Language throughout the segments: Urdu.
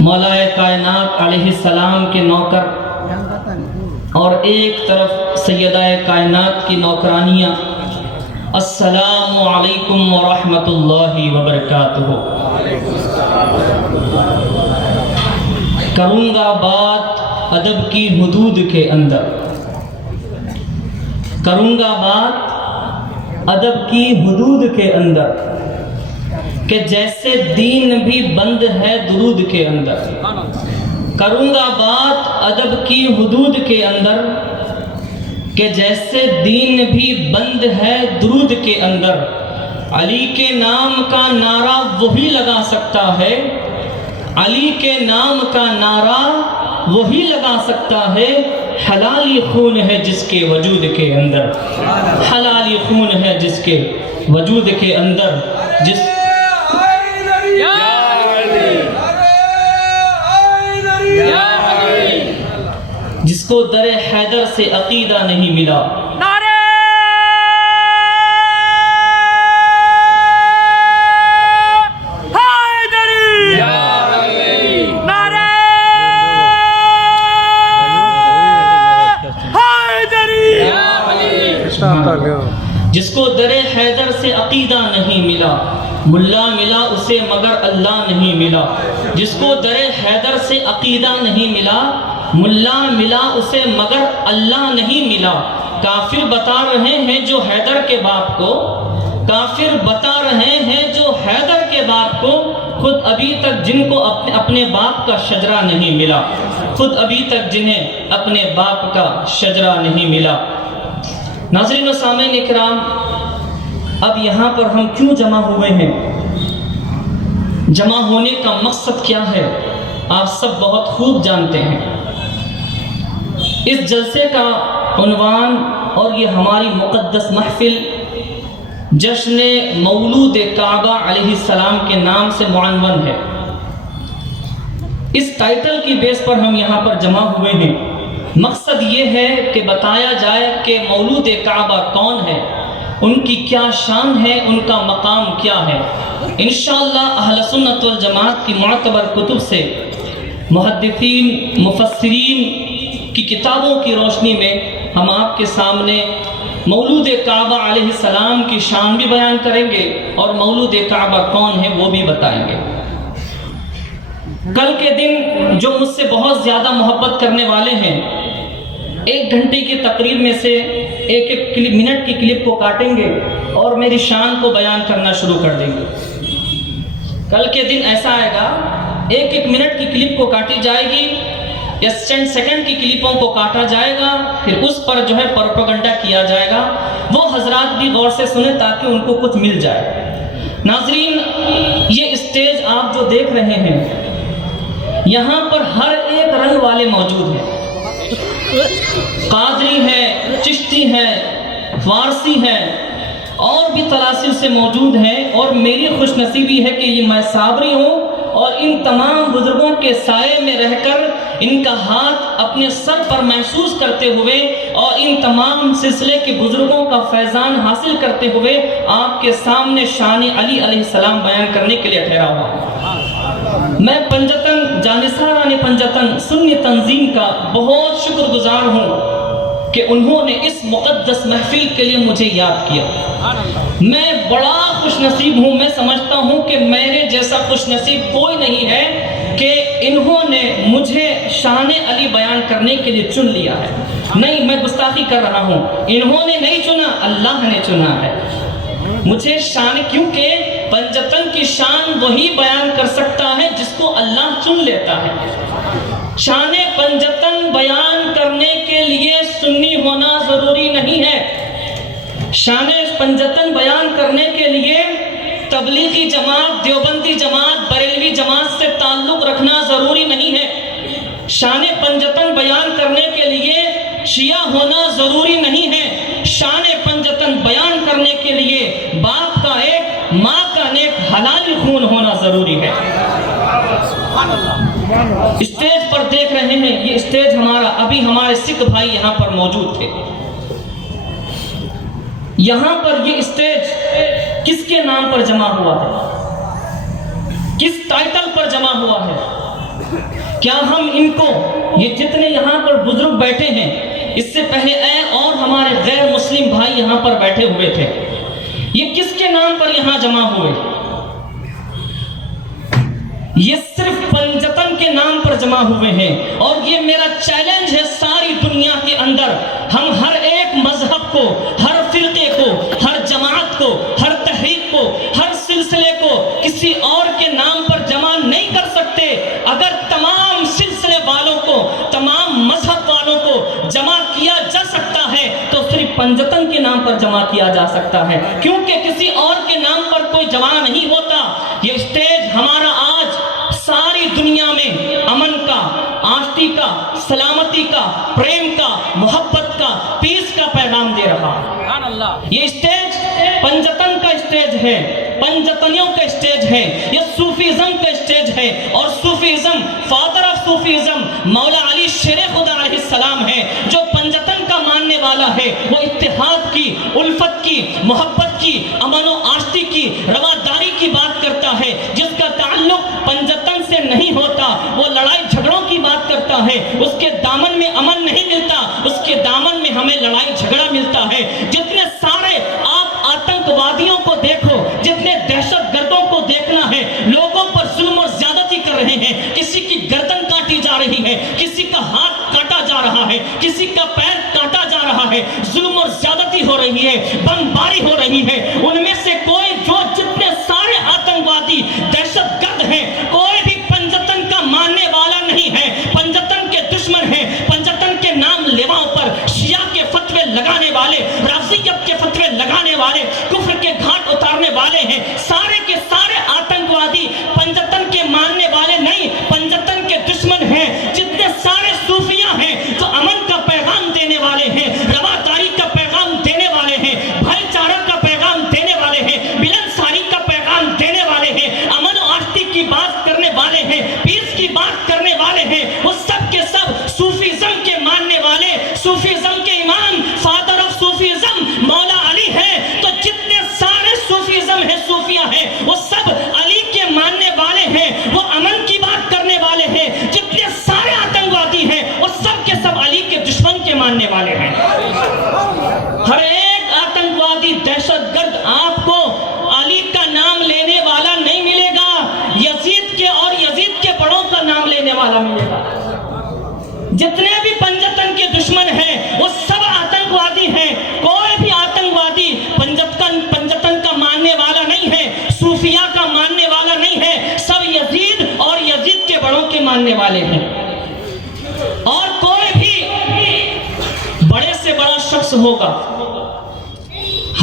مولا کائنات علیہ السلام کے نوکر اور ایک طرف سیدہ کائنات کی نوکرانیاں. السلام علیکم ورحمۃ اللہ وبرکاتہ. کروں گا بات ادب کی حدود کے اندر، کروں گا بات ادب کی حدود کے اندر، کہ جیسے دین بھی بند ہے درود کے اندر. کروں گا بات ادب کی حدود کے اندر، کہ جیسے دین بھی بند ہے درود کے اندر. علی کے نام کا نعرہ وہی لگا سکتا ہے، علی کے نام کا نعرہ وہی لگا سکتا ہے. حلالی خون ہے جس کے وجود کے اندر، حلالی خون ہے جس کے وجود کے اندر. جس کو در حیدر سے عقیدہ نہیں ملا، جس کو در حیدر سے عقیدہ نہیں ملا، ملا ملا اسے مگر اللہ نہیں ملا. جس کو در حیدر سے عقیدہ نہیں ملا، ملا ملا اسے مگر اللہ نہیں ملا. کافر بتا رہے ہیں جو حیدر کے باپ کو، کافر بتا رہے ہیں جو حیدر کے باپ کو، خود ابھی تک جن کو اپنے باپ کا شجرہ نہیں ملا، خود ابھی تک جنہیں اپنے باپ کا شجرہ نہیں ملا. ناظرین و سامعین اکرام، اب یہاں پر ہم کیوں جمع ہوئے ہیں؟ جمع ہونے کا مقصد کیا ہے آپ سب بہت خوب جانتے ہیں. اس جلسے کا عنوان اور یہ ہماری مقدس محفل جشن مولود کعبہ علیہ السلام کے نام سے معنون ہے. اس ٹائٹل کی بیس پر ہم یہاں پر جمع ہوئے ہیں. مقصد یہ ہے کہ بتایا جائے کہ مولود کعبہ کون ہے، ان کی کیا شان ہے، ان کا مقام کیا ہے. انشاءاللہ اہل سنت والجماعت کی معتبر کتب سے، محدثین مفسرین کی کتابوں کی روشنی میں ہم آپ کے سامنے مولود کعبہ علیہ السلام کی شان بھی بیان کریں گے اور مولود کعبہ کون ہے وہ بھی بتائیں گے. کل کے دن جو مجھ سے بہت زیادہ محبت کرنے والے ہیں، 1 گھنٹے کی تقریر میں سے ایک منٹ کی کلپ کو کاٹیں گے اور میری شان کو بیان کرنا شروع کر دیں گے. کل کے دن ایسا آئے گا، 1 منٹ کی کلپ کو کاٹی جائے گی یا چند سیکنڈ کی کلپوں کو کاٹا جائے گا، پھر اس پر جو ہے پروپیگنڈا کیا جائے گا. وہ حضرات بھی غور سے سنیں تاکہ ان کو کچھ مل جائے. ناظرین، یہ اسٹیج آپ جو دیکھ رہے ہیں، یہاں پر ہر ایک رنگ والے موجود ہیں. قادری ہیں، چشتی ہیں، فارسی ہیں، اور بھی طلاسم سے موجود ہیں. اور میری خوش نصیبی ہے کہ یہ میں صابری ہوں اور ان تمام بزرگوں کے سائے میں رہ کر ان کا ہاتھ اپنے سر پر محسوس کرتے ہوئے اور ان تمام سلسلے کے بزرگوں کا فیضان حاصل کرتے ہوئے آپ کے سامنے شان علی علیہ السلام بیان کرنے کے لیے ٹھہرا ہوا. میں پنجتن جانثاران پنجتن سنی تنظیم کا بہت شکر گزار ہوں کہ انہوں نے اس مقدس محفل کے لیے مجھے یاد کیا. میں بڑا خوش نصیب ہوں. میں سمجھتا ہوں کہ میرے جیسا خوش نصیب کوئی نہیں ہے کہ انہوں نے مجھے شان علی بیان کرنے کے لیے چن لیا ہے. نہیں، میں گستاخی کر رہا ہوں. انہوں نے نہیں چنا، اللہ نے چنا ہے مجھے شان، کیونکہ پنجتن کی شان وہی بیان کر سکتا ہے جس کو اللہ چن لیتا ہے. شان پنجتن بیان کرنے کے لیے سنی ہونا ضروری نہیں ہے. شان پنجتن بیان کرنے کے لیے تبلیغی جماعت، دیوبندی جماعت، بریلوی جماعت سے تعلق رکھنا ضروری نہیں ہے. شان پنجتن بیان کرنے کے لیے شیعہ ہونا ضروری نہیں ہے. شان پنجتن بیان کرنے کے لیے باپ کا ایک، ماں کا نیک حلالی خون ہونا ضروری ہے. اسٹیج پر دیکھ رہے ہیں، یہ اسٹیج ہمارا، ابھی ہمارے سکھ بھائی یہاں پر موجود تھے. یہاں پر یہ اسٹیج کس کے نام پر جمع ہوا ہے؟ کس ٹائٹل پر جمع ہوا ہے؟ کیا ہم ان کو، یہ جتنے یہاں پر بزرگ بیٹھے ہیں، اس سے پہلے اے اور ہمارے غیر مسلم بھائی یہاں پر بیٹھے ہوئے تھے، یہ کس کے نام پر یہاں جمع ہوئے؟ یہ صرف پنجتن کے نام پر جمع ہوئے ہیں. اور یہ میرا چیلنج ہے ساری دنیا کے اندر، ہم ہر ایک مذہب کو، ہر فرقے کو، ہر جماعت کو، ہر تحریک کو، ہر سلسلے کو کسی اور کے نام پر جمع نہیں کر سکتے. اگر تمام سلسلے والوں کو، تمام مذہب والوں کو جمع کیا جا سکتا ہے تو صرف پنجتن کے نام پر جمع کیا جا سکتا ہے، کیونکہ کسی اور کے نام پر کوئی جمع نہیں ہوتا. یہ اسٹیج ہمارا آج ساری دنیا میں امن کا، آشتی کا، سلامتی کا، پریم کا، محبت کا، پیس کا پیغام دے رہا ہے. یہ اسٹیج پنجتن کا اسٹیج ہے، پنجتنیوں کا اسٹیج ہے، یہ صوفیزم کا اسٹیج ہے. اور صوفیزم، فادر آف صوفیزم مولا علی شیر خدا علیہ السلام ہے، جو پنجتن کا ماننے والا ہے. وہ اتحاد کی، الفت کی، محبت کی، امن و آشتی کی، رواداری کی بات کرتا ہے. جس کا تعلق پنجتن سے نہیں ہوتا وہ لڑائی جھگڑوں کی بات کرتا ہے. اس کے دامن میں امن نہیں ملتا، اس کے دامن میں ہمیں لڑائی جھگڑا ملتا ہے. جتنے سارے آپ آتنکوادیوں کو دیکھو، جتنے دہشت گردوں کو دیکھنا ہے، لوگوں پر ظلم اور زیادتی کر رہے ہیں. کسی کی گردن کاٹی جا رہی ہے، کسی کا ہاتھ کاٹا جا رہا ہے، کسی کا پیر کاٹا جا رہا ہے، ظلم اور زیادتی ہو رہی ہے، بمباری ہو رہی ہے. ان میں سے کوئی، جو جتنے سارے آتنکوادی دہشت گرد ہیں، کوئی بھی پنجتن کا ماننے والا نہیں ہے، پنجتن کے دشمن ہیں. پنجتن کے نام لیواؤں پر شیعہ کے فتوے لگانے والے، رافضیت کے فتوے لگانے والے، کفر کے گھاٹ اتارنے والے ہیں. سارے کے سارے آتنکوادی پنجتن کے ماننے والے نہیں، پنجتن کے دشمن ہیں. جتنے سارے صوفیاں ہیں جو امن کا پیغام دینے والے ہیں، رواداری کا پیغام دینے والے ہیں، بھائی چارہ کا پیغام دینے والے ہیں، ملنساری کا پیغام دینے والے ہیں، امن و آشتی کی بات کرنے والے ہیں، پیس کی بات کرنے والے ہیں، وہ سب کے سب صوفیزم کے ماننے والے، صوفیزم کے امام، فادر آف صوفیزم مولا علی ہے. تو جتنے سارے صوفیزم ہیں، صوفیہ ہیں، وہ سب علی کے ماننے والے ہیں، وہ امن کی بات کرنے والے ہیں. جتنے سارے آتنکوادی ہیں وہ سب کے سب علی کے دشمن کے ماننے والے ہیں. ہر ایک آتنکوادی دہشت گرد آپ کو علی کا نام لینے والا نہیں ملے گا، یزید کے اور یزید کے بڑوں کا نام لینے والا ملے گا. جتنے بھی پنجتن کے دشمن ہیں وہ سب آتنکوادی ہیں. کوئی بھی آتنکوادی پنجتن کا ماننے والا نہیں ہے، صوفیہ کا ماننے والا نہیں ہے. سب یزید اور یزید کے بڑوں کے ماننے والے ہیں. اور کوئی بھی بڑے سے بڑا شخص ہوگا،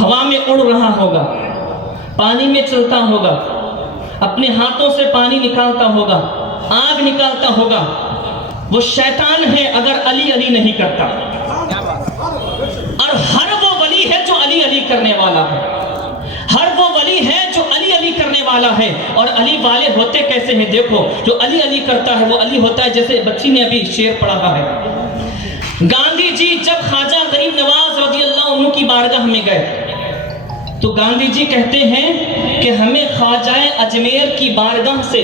ہوا میں اڑ رہا ہوگا، پانی میں چلتا ہوگا، اپنے ہاتھوں سے پانی نکالتا ہوگا، آگ نکالتا ہوگا، وہ شیطان ہے اگر علی علی نہیں کرتا. اور ہر وہ ولی ہے جو علی علی کرنے والا ہے، ہر وہ ولی ہے جو علی علی کرنے والا ہے. اور علی والے ہوتے کیسے ہیں؟ دیکھو، جو علی علی کرتا ہے وہ علی ہوتا ہے، جیسے بچی نے ابھی شعر پڑھا ہے. گاندھی جی جب خواجہ غریب نواز رضی اللہ عنہ کی بارگاہ میں گئے تو گاندھی جی کہتے ہیں کہ ہمیں خواجہ اجمیر کی بارگاہ سے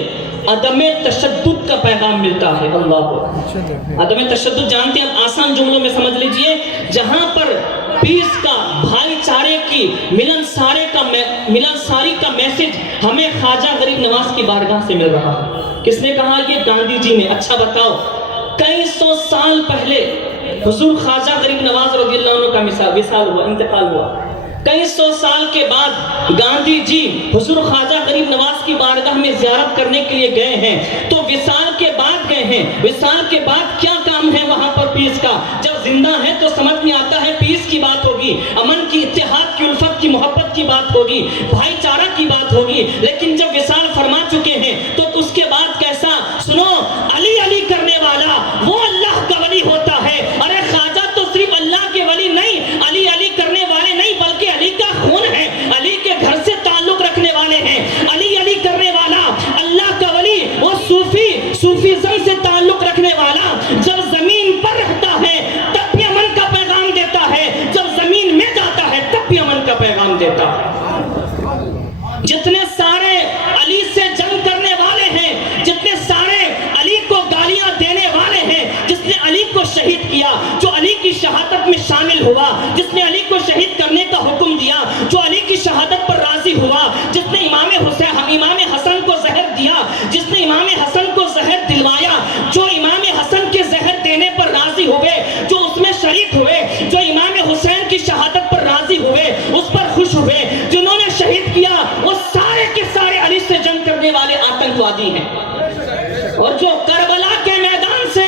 عدم تشدد کا پیغام ملتا ہے. اللہ، عدم تشدد جانتے ہیں؟ آسان جملوں میں سمجھ لیجئے، جہاں پر پیس کا، بھائی چارے کی، ملنساری کا میسج ہمیں خواجہ غریب نواز کی بارگاہ سے مل رہا ہے. کس نے کہا؟ یہ گاندھی جی نے. اچھا بتاؤ، کئی سو سال پہلے حضور خواجہ غریب نواز رضی اللہ عنہ کا وصال ہوا، انتقال ہوا. کئی سو سال کے بعد گاندھی جی حضور خواجہ غریب نواز کی بارگاہ میں زیارت کرنے کے لیے گئے ہیں. تو وصال کے بعد گئے ہیں، وصال کے بعد کیا کام ہے وہاں پر پیس کا؟ جب زندہ ہے تو سمجھ میں آتا ہے پیس کی بات ہوگی، امن کی، اتحاد کی، الفت کی، محبت کی بات ہوگی، بھائی چارہ کی بات ہوگی. لیکن جب وصال فرما چکے ہیں تو اس کے بعد کیسا؟ سنو، علی علی کرنے والا وہ اللہ کا ولی ہوتا ہے. ارے خواجہ تو صرف اللہ کے ولی نہیں، علی علی کرنے والے نہیں، بلکہ علی کا خون ہے، علی کے گھر سے تعلق رکھنے والے ہیں. علی علی کرنے والا اللہ کا ولی، وہ صوفیزم سے تعلق رکھنے والا جب زمین پر رہتا ہے تب بھی امن کا پیغام دیتا ہے، جب زمین میں جاتا ہے تب بھی امن کا پیغام دیتا ہے. جتنے سارے علی سے جنگ کرنے والے ہیں، جتنے سارے علی کو ہوا، جس نے علی کو شہید کرنے کا حکم دیا، جو علی کی شہادت پر راضی ہوا، جس نے امام حسن کو زہر دیا، جس نے امام حسن کو زہر دلوایا، جو امام حسن کے زہر دینے پر راضی ہوئے، جو اس میں شریک ہوئے، جو امام حسین کی شہادت پر راضی ہوئے، اس پر خوش ہوئے، جنہوں نے شہید کیا، وہ سارے کے سارے علی سے جنگ کرنے والے آتنکوادی ہیں۔ اور جو کربلا کے میدان سے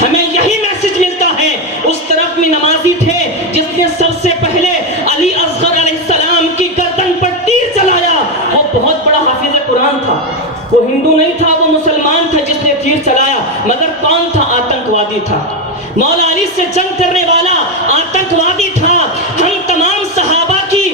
ہمیں یہی میسج ملتا ہے، اس طرف میں نمازی تھے جس نے سب سے پہلے علی اصغر علیہ السلام کی گردن پر تیر چلایا، وہ بہت بڑا حافظ قرآن تھا، وہ ہندو نہیں تھا، وہ مسلمان تھا جس نے تیر چلایا، مگر کون تھا؟ آتنکوادی تھا۔ مولا علی سے جنگ کرنے والا آتنکوادی تھا۔ ہم تمام صحابہ کی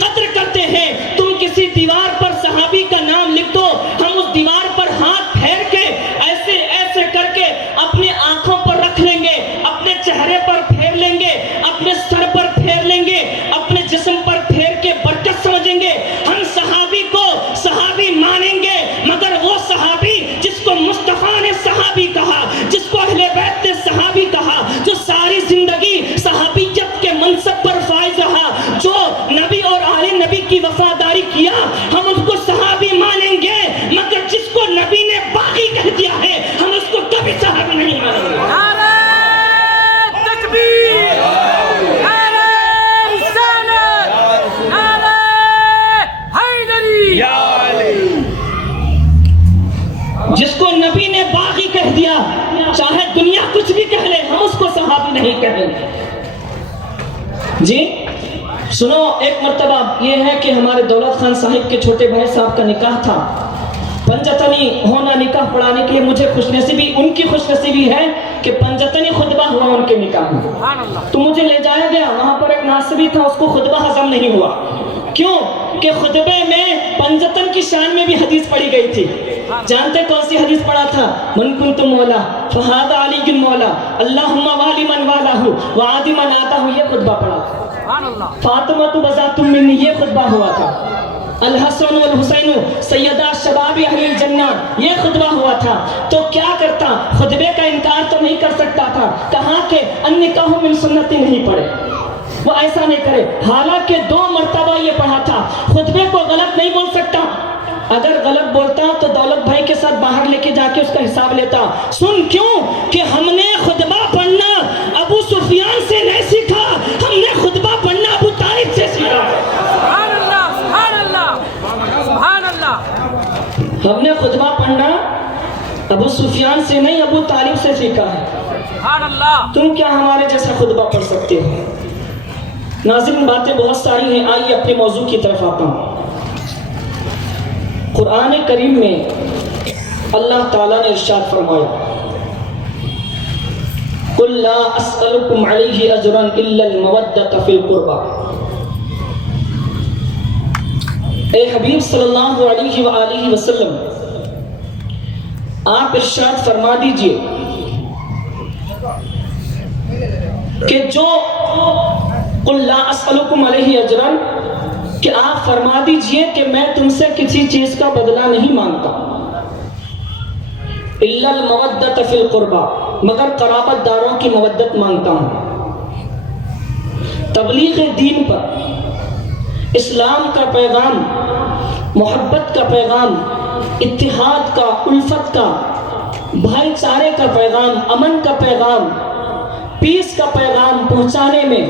قدر کرتے ہیں، تم کسی دیوار پر صحابی کا نام لکھ دو، ہم اس دیوار پر ہاتھ پھیر کے ایسے ایسے کر کے اپنی آنکھوں پر رکھ لیں گے، اپنے چہرے پر پھیر لیں گے، اپنے سر پر پھیر لیں گے، اپنے جسم پر پھیر کے برکت سمجھیں گے۔ ہم صحابی کو صحابی مانیں گے، مگر وہ صحابی جس کو مصطفیٰ نے صحابی کہا، جس کو اہل بیت نے صحابی کہا، جو ساری زندگی صحابیت کے منصب پر فائز رہا، جو نبی اور آل نبی کی وفاداری کیا، ہم اس کو صحابی مانیں گے، مگر جس کو نبی نے باغی کہہ دیا ہے، ہم اس کو کبھی صحابی نہیں مانیں گے۔ نعرہ تکبیر، نعرہ رسالت، نعرہ حیدری۔ جس کو نبی نے باغی کہہ دیا، چاہے دنیا کچھ بھی کہہ لے، ہم اس کو صحابی نہیں کہیں گے۔ جی سنو، ایک مرتبہ یہ ہے کہ ہمارے دولت خان صاحب کے چھوٹے بھائی صاحب کا نکاح تھا، پنجتنی ہونا نکاح پڑھانے کے لیے مجھے خوش نصیبی، ان کی خوش نصیبی ہے کہ پنجتنی خطبہ ہوا ان کے نکاح میں، تو مجھے لے جایا گیا، وہاں پر ایک ناصبی تھا، اس کو خطبہ ہضم نہیں ہوا۔ کیوں؟ کہ خطبے میں پنجتن کی شان میں بھی حدیث پڑھی گئی تھی۔ جانتے کون سی حدیث پڑھا تھا؟ من کنت مولا فہذا علی مولا اللہم والی من والہ وعادی من آتہ، یہ خطبہ پڑھا تھا۔ فاطمہ بذات منی، یہ خطبہ ہوا تھا۔ الحسن والحسین سیدہ شباب اہل الجنہ، یہ خطبہ ہوا تھا۔ تو کیا کرتا؟ خطبے کا انکار تو نہیں کر سکتا تھا، کہا کہ النکاح من سنتی نہیں پڑھے، وہ ایسا نہیں کرے، حالانکہ 2 مرتبہ یہ پڑھا تھا۔ خطبے کو غلط نہیں بول سکتا، اگر غلط بولتا تو دولت بھائی کے ساتھ باہر لے کے جا کے اس کا حساب لیتا۔ سن کیوں؟ کہ ہم نے خطبہ پڑھنا ابو سفیان سے نہیں سیکھا، ہم نے خطبہ پڑھنا ابو طالب سے سیکھا۔ سبحان اللہ، سبحان اللہ، سبحان اللہ۔ ہم نے خطبہ پڑھنا ابو سفیان سے نہیں، ابو طالب سے سیکھا ہے۔ سبحان اللہ۔ تم کیا ہمارے جیسا خطبہ پڑھ سکتے ہو؟ ناظرین، باتیں بہت ساری ہیں، آئیے اپنے موضوع کی طرف آتا ہوں۔ قرآن کریم میں اللہ تعالیٰ نے ارشاد فرمایا، قُلْ لَا أَسْأَلُكُمْ عَلَيْهِ أَجْرًا إِلَّا الْمَوَدَّةَ فِي الْقُرْبَى۔ اے حبیب صلی اللہ علیہ وآلہ وسلم، آپ ارشاد فرما دیجئے کہ جو قُلْ لَا أَسْأَلُكُمْ عَلَيْهِ أَجْرًا، کہ آپ فرما دیجئے کہ میں تم سے کسی چیز کا بدلہ نہیں مانگتا، الا المودۃ فی القربى، مگر قرابت داروں کی مودت مانگتا ہوں۔ تبلیغ دین پر اسلام کا پیغام، محبت کا پیغام، اتحاد کا، الفت کا، بھائی چارے کا پیغام، امن کا پیغام، پیس کا پیغام پہنچانے میں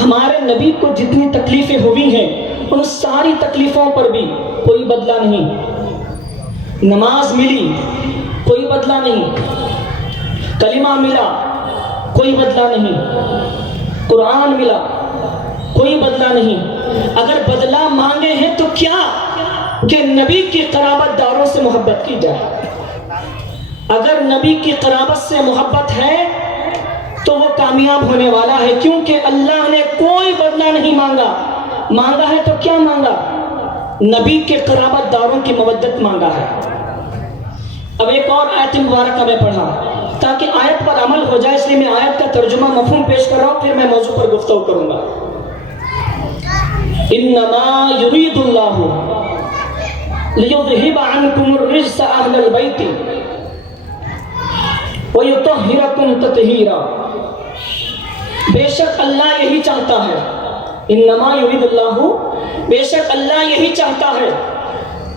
ہمارے نبی کو جتنی تکلیفیں ہوئی ہیں، ان ساری تکلیفوں پر بھی کوئی بدلہ نہیں۔ نماز ملی، کوئی بدلہ نہیں، کلمہ ملا، کوئی بدلہ نہیں، قرآن ملا، کوئی بدلہ نہیں۔ اگر بدلہ مانگے ہیں تو کیا؟ کہ نبی کی قرابت داروں سے محبت کی جائے۔ اگر نبی کی قرابت سے محبت ہے تو وہ کامیاب ہونے والا ہے، کیونکہ اللہ نے کوئی بدلہ نہیں مانگا۔ مانگا ہے تو کیا مانگا؟ نبی کے قرابت داروں کی مودت مانگا ہے۔ اب ایک اور آیت مبارکہ میں پڑھا تاکہ آیت پر عمل ہو جائے، اس لیے میں آیت کا ترجمہ مفہوم پیش کر رہا ہوں، پھر میں موضوع پر گفتگو کروں گا۔ انما یرید اللہ لیذہب عنکم الرجس اہل البیت ویطہرکم تطہیرا۔ بے شک اللہ یہی چاہتا ہے، انما یرید اللہ، بے شک اللہ یہی چاہتا ہے،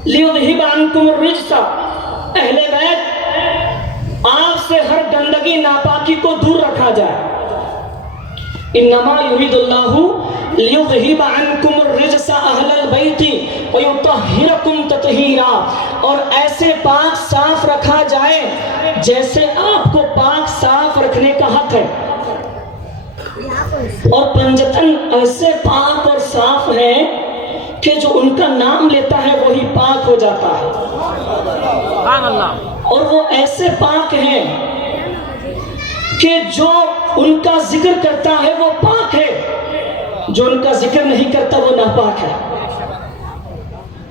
لیذہب عنکم الرجس، اہل بیت آپ سے ہر گندگی ناپاکی کو دور رکھا جائے۔ انما یرید اللہ لیذہب عنکم الرجس اہل البیت ویطہرکم تطہیرا، اور ایسے پاک صاف رکھا جائے جیسے آپ کو پاک صاف رکھنے کا حق ہے، اور پنجتن ایسے پاک اور صاف ہے کہ جو ان کا نام لیتا ہے وہی پاک ہو جاتا ہے، سبحان اللہ، اور وہ ایسے پاک ہیں کہ جو ان کا ذکر کرتا ہے وہ پاک ہے، جو ان کا ذکر نہیں کرتا وہ ناپاک ہے۔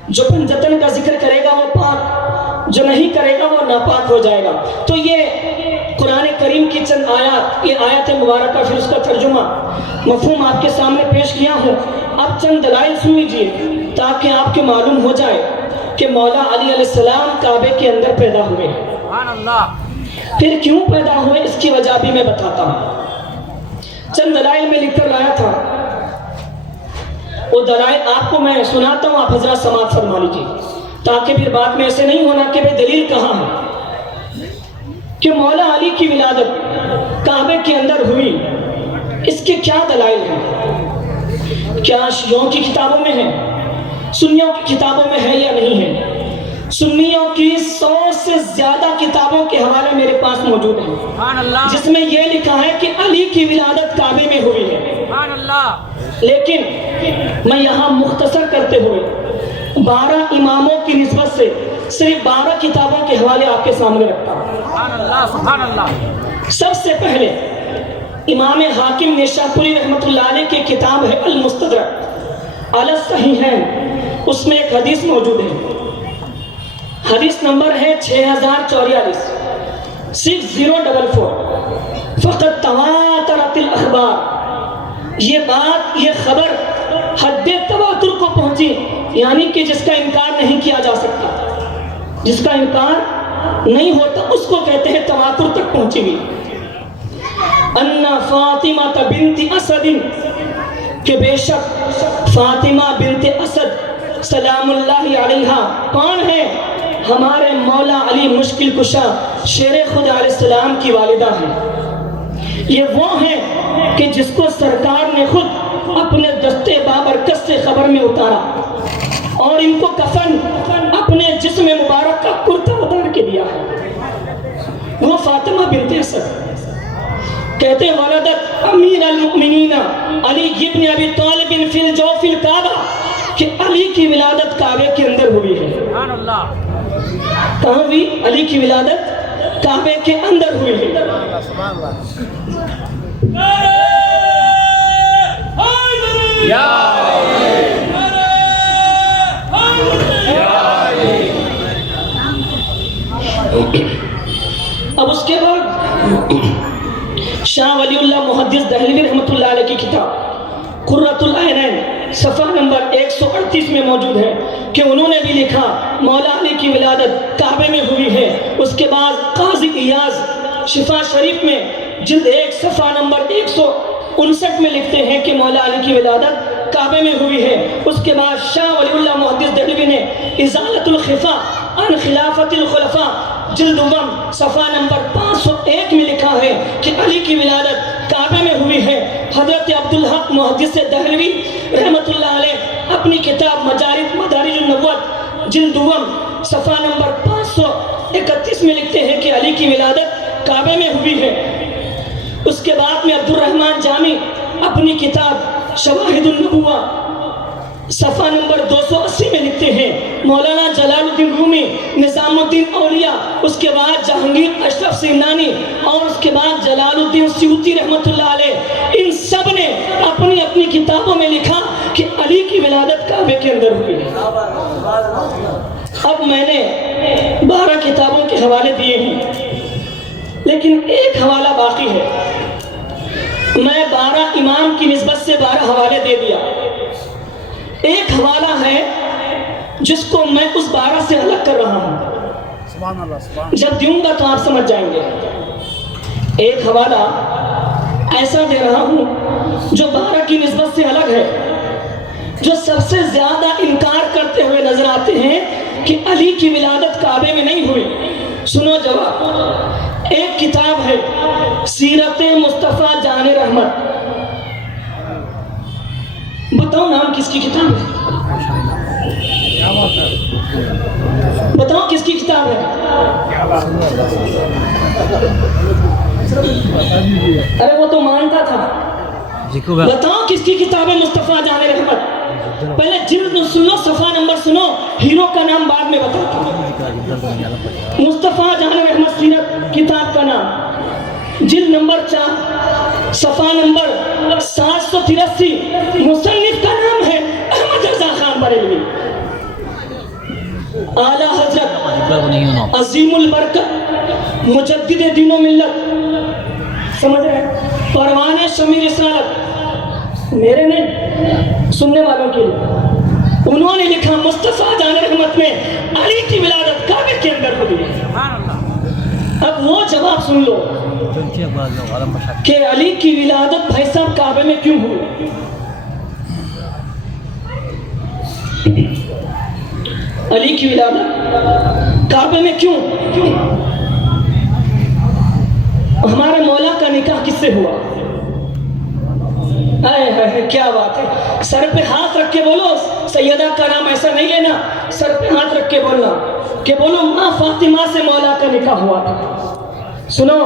جو پنجتن کا ذکر کرے گا وہ پاک، جو نہیں کرے گا وہ ناپاک ہو جائے گا۔ تو یہ قرآن کریم کی چند آیات، یہ آیت مبارکہ، پھر اس کا ترجمہ مفہوم آپ کے سامنے پیش کیا ہوں۔ اب چند دلائل سن لیجیے تاکہ آپ کے معلوم ہو جائے کہ مولا علی علیہ السلام کعبے کے اندر پیدا ہوئے، سبحان اللہ، پھر کیوں پیدا ہوئے اس کی وجہ بھی میں بتاتا ہوں۔ چند دلائل میں لکھ کر لایا تھا، وہ دلائل آپ کو میں سناتا ہوں، آپ حضرات سماعت فرما لیجیے تاکہ پھر بعد میں ایسے نہیں ہونا کہ بھئی دلیل کہاں ہے۔ کہ مولا علی کی ولادت کعبے کے اندر ہوئی، اس کے کیا دلائل ہیں؟ کیا شیعوں کی کتابوں میں ہے، سنیوں کی کتابوں میں ہے یا نہیں ہے؟ سنیوں کی 100 سے زیادہ کتابوں کے حوالے میرے پاس موجود ہیں، سبحان اللہ، جس میں یہ لکھا ہے کہ علی کی ولادت کعبے میں ہوئی ہے۔ سبحان اللہ، لیکن میں یہاں مختصر کرتے ہوئے 12 اماموں کی نسبت سے صرف 12 کتابوں کے حوالے آپ کے سامنے رکھتا ہوں۔ سبحان اللہ، سبحان اللہ، سب سے پہلے امام حاکم نیشاپوری رحمۃ اللہ علیہ کی کتاب ہے المستدرک علی الصحیحین، اس میں ایک حدیث موجود ہے، حدیث نمبر ہے 6044، 6044، فقط تواترت الاخبار، یہ بات، یہ خبر حد تواتر کو پہنچی، یعنی کہ جس کا انکار نہیں کیا جا سکتا، جس کا انکار نہیں ہوتا اس کو کہتے ہیں تواتر تک پہنچی ہوئی۔ ان فاطمہ بنت اسد، کہ بے شک فاطمہ بنت اسد سلام اللہ علیہا کون ہے؟ ہمارے مولا علی مشکل کشا شیر خدا علیہ السلام کی والدہ ہیں۔ یہ وہ ہیں کہ جس کو سرکار نے خود اپنے دستے بابرکت سے خبر میں اتارا، اور ان کو کفن اپنے جسم مبارک کا کرتا اتار کے دیا ہے۔ وہ فاطمہ بنت اسد کہتے ہیں ولدت امیر المؤمنین علی ابن ابی طالب فی الجوف الکعبہ، کہ علی کی ولادت کعبے کے اندر ہوئی ہے۔ سبحان اللہ، کہاں ہوئی؟ علی کی ولادت کعبے کے اندر ہوئی ہے۔ سبحان اللہ، اب اس کے بعد شاہ ولی اللہ محدث دہلوی رحمۃ اللہ علیہ کی کتاب قرۃ العینین صفحہ نمبر 138 میں موجود ہے کہ انہوں نے بھی لکھا مولا علی کی ولادت کعبے میں ہوئی ہے۔ اس کے بعد قاضی ایاز شفا شریف میں جلد 1 صفحہ نمبر 159 میں لکھتے ہیں کہ مولا علی کی ولادت کعبے میں ہوئی ہے۔ اس کے بعد شاہ ولی اللہ محدث دہلوی نے ازالۃ الخفا عن خلافت الخلفاء جلد 1 صفحہ نمبر 501 میں لکھا ہے کہ علی کی ولادت کعبے میں ہوئی ہے۔ حضرت عبدالحق محدث دہلوی رحمۃ اللہ علیہ اپنی کتاب مدارج النبوت جلد 1 صفحہ نمبر 531 میں لکھتے ہیں کہ علی کی ولادت کعبے میں ہوئی ہے۔ اس کے بعد میں عبد الرحمن جامی اپنی کتاب شواہد النبوہ صفحہ نمبر 280 میں لکھتے ہیں مولانا جلال الدین رومی نظام الدین اولیاء، اس کے بعد جہانگیر اشرف سینانی، اور اس کے بعد جلال الدین سیوطی رحمۃ اللہ علیہ، ان سب نے اپنی اپنی کتابوں میں لکھا کہ علی کی ولادت کعبے کے اندر ہوئی ہے۔ اب میں نے 12 کتابوں کے حوالے دیے ہیں، لیکن ایک حوالہ باقی ہے۔ میں 12 امام کی نسبت سے 12 حوالے دے دیا، ایک حوالہ ہے جس کو میں اس 12 سے الگ کر رہا ہوں، جب دوں گا تو آپ سمجھ جائیں گے۔ ایک حوالہ ایسا دے رہا ہوں جو 12 کی نسبت سے الگ ہے. جو سب سے زیادہ انکار کرتے ہوئے نظر آتے ہیں کہ علی کی ولادت کعبے میں نہیں ہوئی. سنو جواب. ایک کتاب ہے سیرت مصطفیٰ جان رحمت. بتاؤ نام کس کی کتاب ہے؟ بتاؤ کس کی کتاب ہے؟ ارے وہ تو مانتا تھا. بتاؤ کس کی کتاب ہے مصطفیٰ جان رحمت؟ پہلے جلد سنو, صفحہ نمبر سنو, ہیرو کا نام بعد میں بتاتا ہوں. مصطفیٰ جان رحمت سیرت کتاب کا نام, جلد نمبر 4, صفحہ نمبر 783. مصنف کا نام ہے احمد رضا خان بریلوی. اعلیٰ حضرت عظیم البرکت مجدد دین و ملت, سمجھ رہے ہیں, پروان شمیر رسالت, میرے نہیں سننے والوں کے لیے, انہوں نے لکھا مصطفیٰ جان رحمت میں علی کی ولادت کعبے کے اندر ہوئی. اب وہ جواب سن لو کہ علی کی ولادت بھائی صاحب کعبے میں کیوں ہوئی. علی کی ولادت کعبے میں کیوں؟ ہمارے مولا کا نکاح کس سے ہوا؟ کیا بات ہے, سر پہ ہاتھ رکھ کے بولو. سیدہ کا نام ایسا نہیں لینا, سر پہ ہاتھ رکھ کے بولنا کہ بولو ماں فاطمہ سے مولا کا نکاح ہوا تھا. سنو,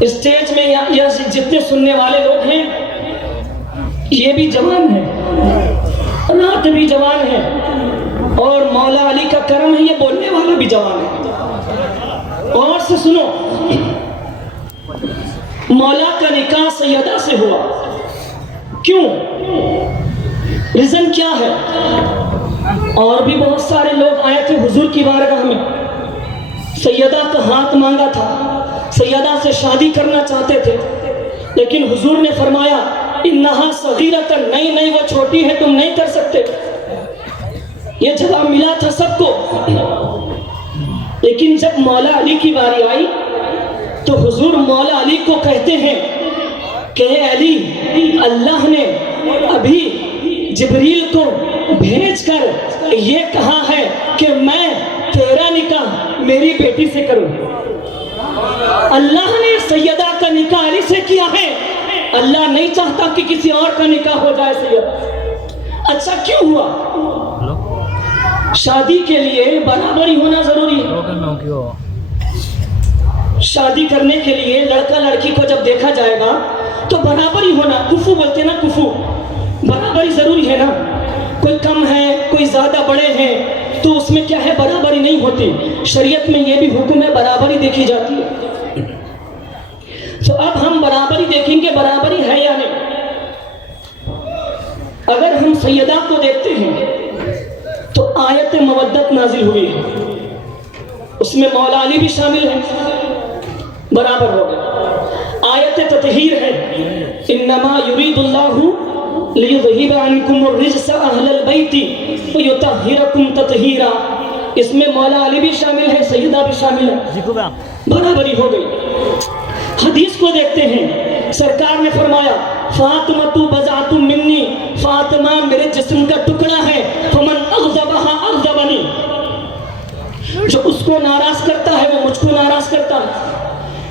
اسٹیج میں یا جتنے سننے والے لوگ ہیں یہ بھی جوان ہیں, رات بھی جوان ہے, اور مولا علی کا کرم ہے یہ بولنے والا بھی جوان ہے. اور سے سنو, مولا کا نکاح سیدہ سے ہوا, کیوں؟ ریزن کیا ہے؟ اور بھی بہت سارے لوگ آئے تھے حضور کی بارگاہ میں, سیدہ کا ہاتھ مانگا تھا, سیدہ سے شادی کرنا چاہتے تھے, لیکن حضور نے فرمایا انہا صغیرۃ, نہیں وہ چھوٹی ہے, تم نہیں کر سکتے. یہ جواب ملا تھا سب کو. لیکن جب مولا علی کی باری آئی تو حضور مولا علی کو کہتے ہیں کہ اے علی, اللہ نے ابھی جبریل کو بھیج کر یہ کہا ہے کہ میں تیرا نکاح میری بیٹی سے کروں. اللہ نے سیدہ کا نکاح علی سے کیا ہے, اللہ نہیں چاہتا کہ کسی اور کا نکاح ہو جائے سیدہ. اچھا کیوں ہوا؟ شادی کے لیے برابری ہونا ضروری ہے. شادی کرنے کے لیے لڑکا لڑکی کو جب دیکھا جائے گا تو برابری ہونا, کفو بولتے نا, کفو, برابری ضروری ہے نا. کوئی کم ہے کوئی زیادہ بڑے ہیں تو اس میں کیا ہے, برابری نہیں ہوتی. شریعت میں یہ بھی حکم ہے برابری دیکھی جاتی ہے. تو اب ہم برابری دیکھیں گے برابری ہے یا نہیں. اگر ہم سیدہ کو دیکھتے ہیں تو آیت مودت نازل ہوئی ہے, اس میں مولا علی بھی شامل ہے, برابر ہو گئے. آیت تطہیر ہے, انما یرید اللہ لیذہب عنکم الرجس اہل البیت ویطہرکم تطہیرا. اس میں مولا علی بھی شامل ہے, سیدہ بھی شامل ہے, برابری ہو گئی. حدیث کو دیکھتے ہیں, سرکار نے فرمایا فاطمہ بضعۃ منی, فاطمہ میرے جسم کا ٹکڑا ہے, فمن اغضبہا اغضبنی, جو اس کو ناراض کرتا ہے وہ مجھ کو ناراض کرتا ہے.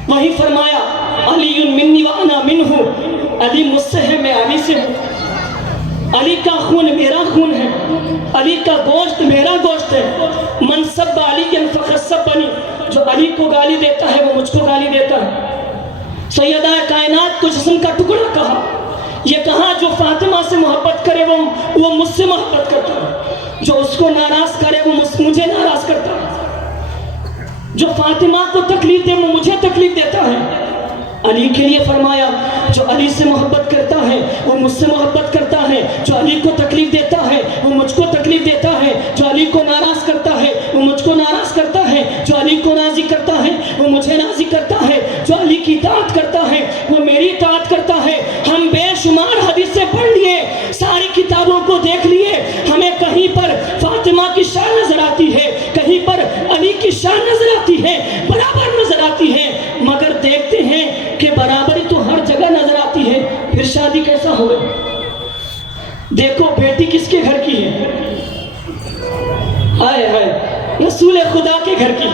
وہی فرمایا علی منی وانا منہ, علی مجھ سے ہے میں علی سے ہوں. علی کا خون میرا خون ہے, علی کا گوشت میرا گوشت ہے. من سب علی فقد سبنی, جو علی کو گالی دیتا ہے وہ مجھ کو گالی دیتا ہے. سیدہ کائنات کو جسم کا ٹکڑا کہا, یہ کہا جو فاطمہ سے محبت کرے وہ مجھ سے محبت کرتا ہے, جو اس کو ناراض کرے وہ مجھے ناراض کرتا ہے, جو فاطمہ کو تکلیف دے وہ مجھے تکلیف دیتا ہے. علی کے لیے فرمایا جو علی سے محبت کرتا ہے وہ مجھ سے محبت کرتا ہے, جو علی کو تکلیف دیتا ہے وہ مجھ کو تکلیف دیتا ہے, جو علی کو ناراض کرتا ہے وہ مجھ کو ناراض کرتا ہے, جو علی کو راضی کرتا ہے وہ مجھے راضی کرتا ہے, جو علی کی اطاعت کرتا ہے وہ میری اطاعت کرتا ہے. ہم بے شمار حدیثیں پڑھ لیے, ساری کتابوں کو دیکھ لیے, ہمیں کہیں پر فاطمہ کی شان نظر آتی ہے, کہیں پر علی کی شان نظر آتی ہے, برابر نظر آتی ہے, مگر دیکھتے ہیں کہ برابری تو ہر جگہ آئے ہے رسول خدا کے گھر کی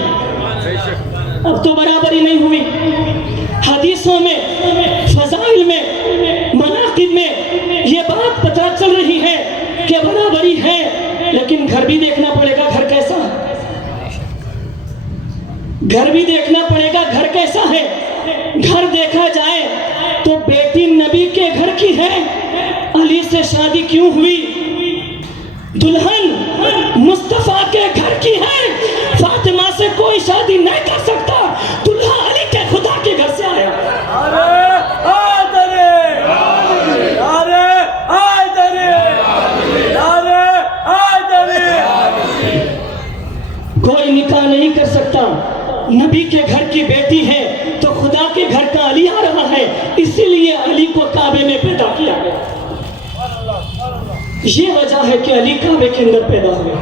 اب تو برابری نہیں ہوئی. حدیثوں میں، فضائل میں، مناقب میں یہ بات پتہ چل رہی ہے کہ برابری ہے، لیکن گھر بھی دیکھنا پڑے گا گھر کیسا ہے. گھر بھی دیکھنا پڑے گا گھر کیسا ہے. گھر دیکھا جائے تو بیٹی نبی کے گھر کی ہے، علی سے شادی کیوں ہوئی؟ دلہن مصطفیٰ کے گھر کی ہے، فاطمہ سے کوئی شادی نہیں کر سکتا، دلہا علی کے خدا کے گھر سے آیا. کوئی نکاح نہیں کر سکتا. نبی کے گھر کی بیٹی ہے تو خدا کے گھر کا علی آ رہا ہے، اسی لیے علی کو کعبے میں پیدا کیا گیا. یہ وجہ ہے کہ علی کعبے کے اندر پیدا ہوئے.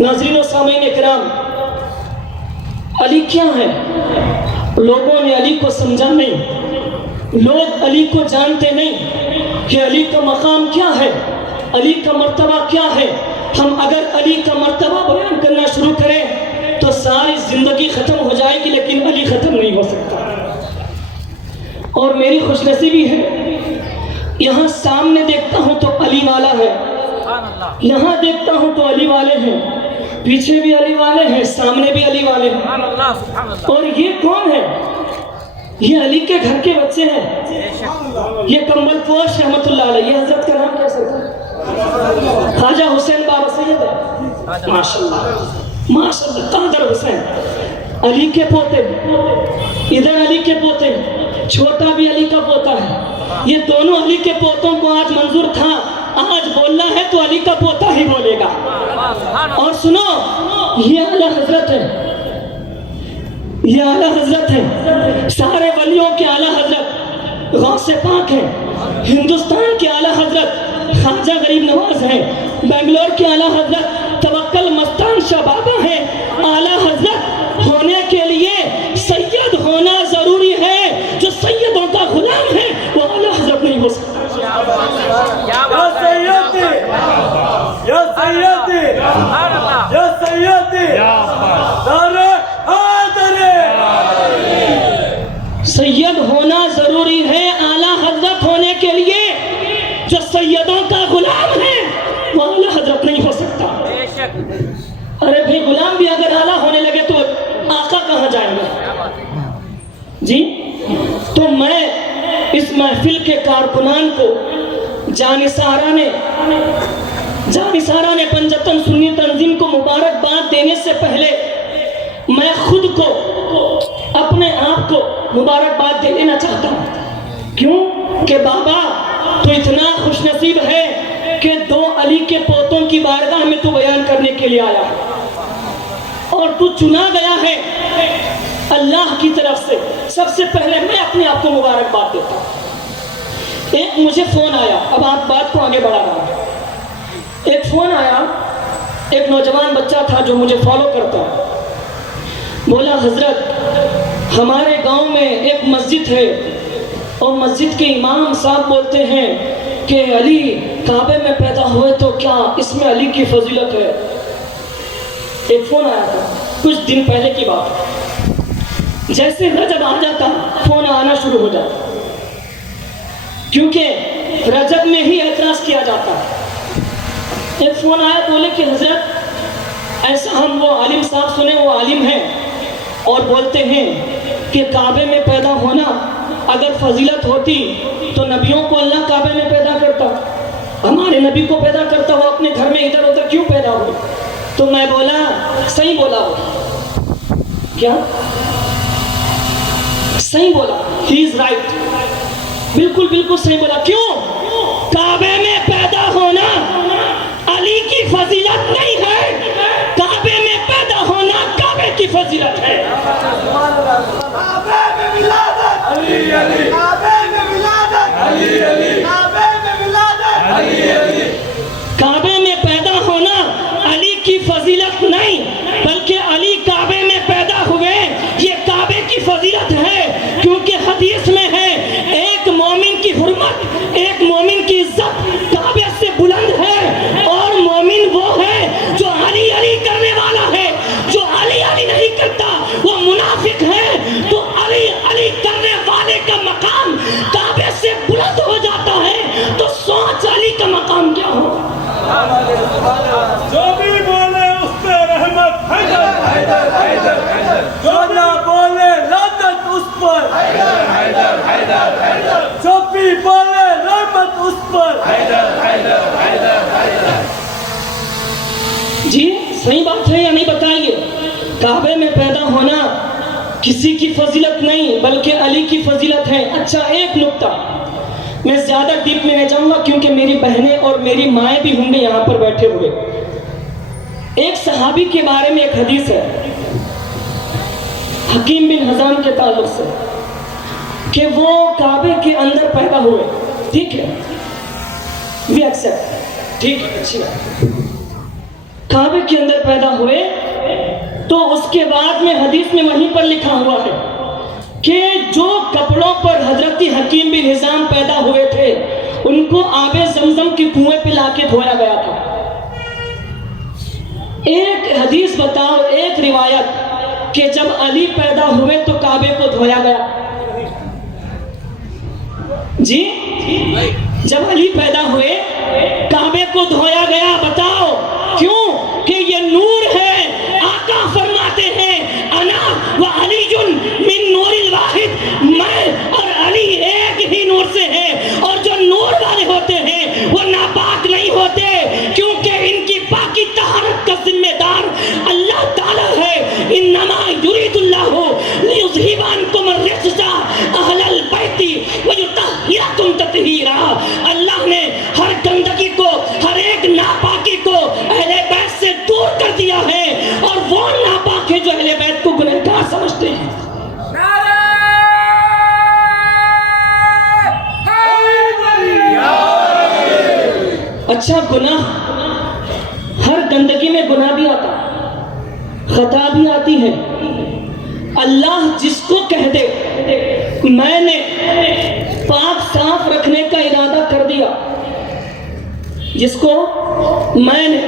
ناظرین و سامعین اکرام، علی کیا ہے؟ لوگوں نے علی کو سمجھا نہیں، لوگ علی کو جانتے نہیں کہ علی کا مقام کیا ہے، علی کا مرتبہ کیا ہے. ہم اگر علی کا مرتبہ بیان کرنا شروع کریں تو ساری زندگی ختم ہو جائے گی، لیکن علی ختم نہیں ہو سکتا. اور میری خوش نصیبی ہے، یہاں سامنے دیکھتا ہوں تو علی والا ہے، یہاں دیکھتا ہوں تو علی والے ہیں، پیچھے بھی علی والے ہیں، سامنے بھی علی والے ہیں. اور یہ کون ہے؟ یہ علی کے گھر کے بچے ہیں. یہ کمبل پوش رحمت اللہ علیہ. یہ حضرت کا نام کیسے ہے؟ خواجہ حسین بابا سید ہے. ماشاءاللہ ماشاءاللہ، قادر حسین. علی کے پوتے، ادھر علی کے پوتے، چھوٹا بھی علی کا پوتا ہے. یہ دونوں علی کے پوتوں کو آج منظور تھا، آج بولنا ہے تو علی کا پوتا ہی بولے گا. اور سنو، یہ اعلیٰ حضرت ہے، یہ اعلیٰ حضرت ہے. سارے ولیوں کے اعلیٰ حضرت غوث پاک ہیں. ہندوستان کے اعلیٰ حضرت خواجہ غریب نواز ہیں. بنگلور کے اعلیٰ حضرت توکل مستان شاہ بابا ہیں. اعلیٰ حضرت ہونے کے لیے سید ہونا ضروری ہے. جو سیدوں کا غلام ہے وہ اعلیٰ حضرت نہیں ہو سکتا. یا سیدی، یا سیدی، یا سیدی، سید ہونا ضروری ہے اعلیٰ حضرت ہونے کے لیے. جو سیدوں کا غلام ہے وہ اعلیٰ حضرت نہیں ہو سکتا. ارے بھائی، غلام بھی اگر اعلیٰ ہونے لگے تو آقا کہاں جائیں گے جی؟ تو میں اس محفل کے کارکنان کو جانثارہ نے پنجتن سنی تنظیم کو مبارکباد دینے سے پہلے میں خود کو، اپنے آپ کو مبارکباد دے دینا چاہتا ہوں. کیوں کہ بابا تو اتنا خوش نصیب ہے کہ 2 علی کے پوتوں کی بارگاہ میں تو بیان کرنے کے لیے آیا ہے، اور تو چنا گیا ہے اللہ کی طرف سے. سب سے پہلے میں اپنے آپ کو مبارکباد دیتا ہوں. ایک مجھے فون آیا، اب آپ بات کو آگے بڑھا رہا ہوں. ایک فون آیا، ایک نوجوان بچہ تھا جو مجھے فالو کرتا ہے. بولا حضرت ہمارے گاؤں میں ایک مسجد ہے اور مسجد کے امام صاحب بولتے ہیں کہ علی کعبے میں پیدا ہوئے تو کیا اس میں علی کی فضیلت ہے؟ ایک فون آیا تھا کچھ دن پہلے کی بات. جیسے رجب آ جاتا فون آنا شروع ہو جاتا، کیونکہ رجب میں ہی اعتراض کیا جاتا ہے. ایک فون آیا، بولے کہ حضرت ایسا ہم وہ عالم صاحب سنے، وہ عالم ہیں اور بولتے ہیں کہ کعبے میں پیدا ہونا اگر فضیلت ہوتی تو نبیوں کو اللہ کعبے میں پیدا کرتا، ہمارے نبی کو پیدا کرتا، وہ اپنے گھر میں ادھر ادھر کیوں پیدا ہوئے؟ تو میں بولا صحیح بولا ہو کیا؟ صحیح بولا، ہی از رائٹ، بالکل بالکل صحیح بولا. کیوں؟ کعبے میں پیدا ہونا علی کی فضیلت نہیں ہے، کعبے میں پیدا ہونا کعبے کی فضیلت ہے. کعبے میں ولادت علی علی، کعبے میں ولادت علی علی، کعبے میں ولادت علی علی. کعبے میں پیدا ہونا علی کی فضیلت نہیں، بلکہ علی کعبے میں پیدا ہوئے یہ کعبے کی فضیلت ہے. کیونکہ حدیث میں ہے ایک مومن کی حرمت، ایک مومن کی عزت کعبے سے بلند ہے، اور مومن وہ ہے جو علی علی کرنے کا مقام کعبے سے بلند ہو جاتا ہے تو سوچ علی کا مقام کیا ہو. جو بھی بولے اس پہ رحمت حیدر حیدر حیدر حیدر، جو نہ بولے لعنت اس پر حیدر حیدر حیدر حیدر، جو بھی بولے رحمت اس پر حیدر حیدر حیدر حیدر. جی صحیح بات ہے یا نہیں بتائیے؟ کعبے میں پیدا ہونا کسی کی فضیلت نہیں بلکہ علی کی فضیلت ہے. اچھا ایک نکتہ، میں زیادہ ڈیپ میں نہیں جاؤں گا کیونکہ میری بہنیں اور میری مائیں بھی ہوں گے یہاں پر بیٹھے ہوئے. ایک صحابی کے بارے میں ایک حدیث ہے حکیم بن حزام کے تعلق سے کہ وہ کعبے کے اندر پیدا ہوئے. ٹھیک ہے، وی ایکسپٹ، ٹھیک ہے، اچھی بات. کعبے کے اندر پیدا ہوئے تو اس کے بعد میں حدیث میں وہیں پر لکھا ہوا ہے کہ جو کپڑوں پر حضرت حکیم بن حزام پیدا ہوئے تھے ان کو آب زمزم کے کنویں پہ لا کے دھویا گیا تھا. ایک حدیث بتاؤ، ایک روایت کہ جب علی پیدا ہوئے تو کعبے کو دھویا گیا. جی جب علی پیدا ہوئے کعبے کو دھویا گیا. بتاؤ کیوں؟ کہ یہ نور ہے. آقا فرماتے ہیں انا و علی من نور الواحد، میں اور علی ایک ہی نور سے ہیں. اور جو نور والے ہوتے ہیں وہ ناپاک نہیں ہوتے کیونکہ ان کی پاکی طہارت کا ذمہ دار اللہ تعالی ہے. انما یرید اللہ لیذھب عنکم الرجس اہل البیت ویطہرکم تطہیرا. اللہ نے ہر گندگی کو، ہر ایک ناپاکی کو اہل بیت سے دور کر دیا ہے اور وہ ناپاک ہے جو اہل بیت کو گنہگار سمجھتے ہیں. اچھا گناہ، ہر گندگی میں گناہ بھی آتا، خطا بھی آتی ہے. اللہ جس کو کہہ دے میں نے پاک صاف رکھنے کا ارادہ کر دیا، جس کو میں نے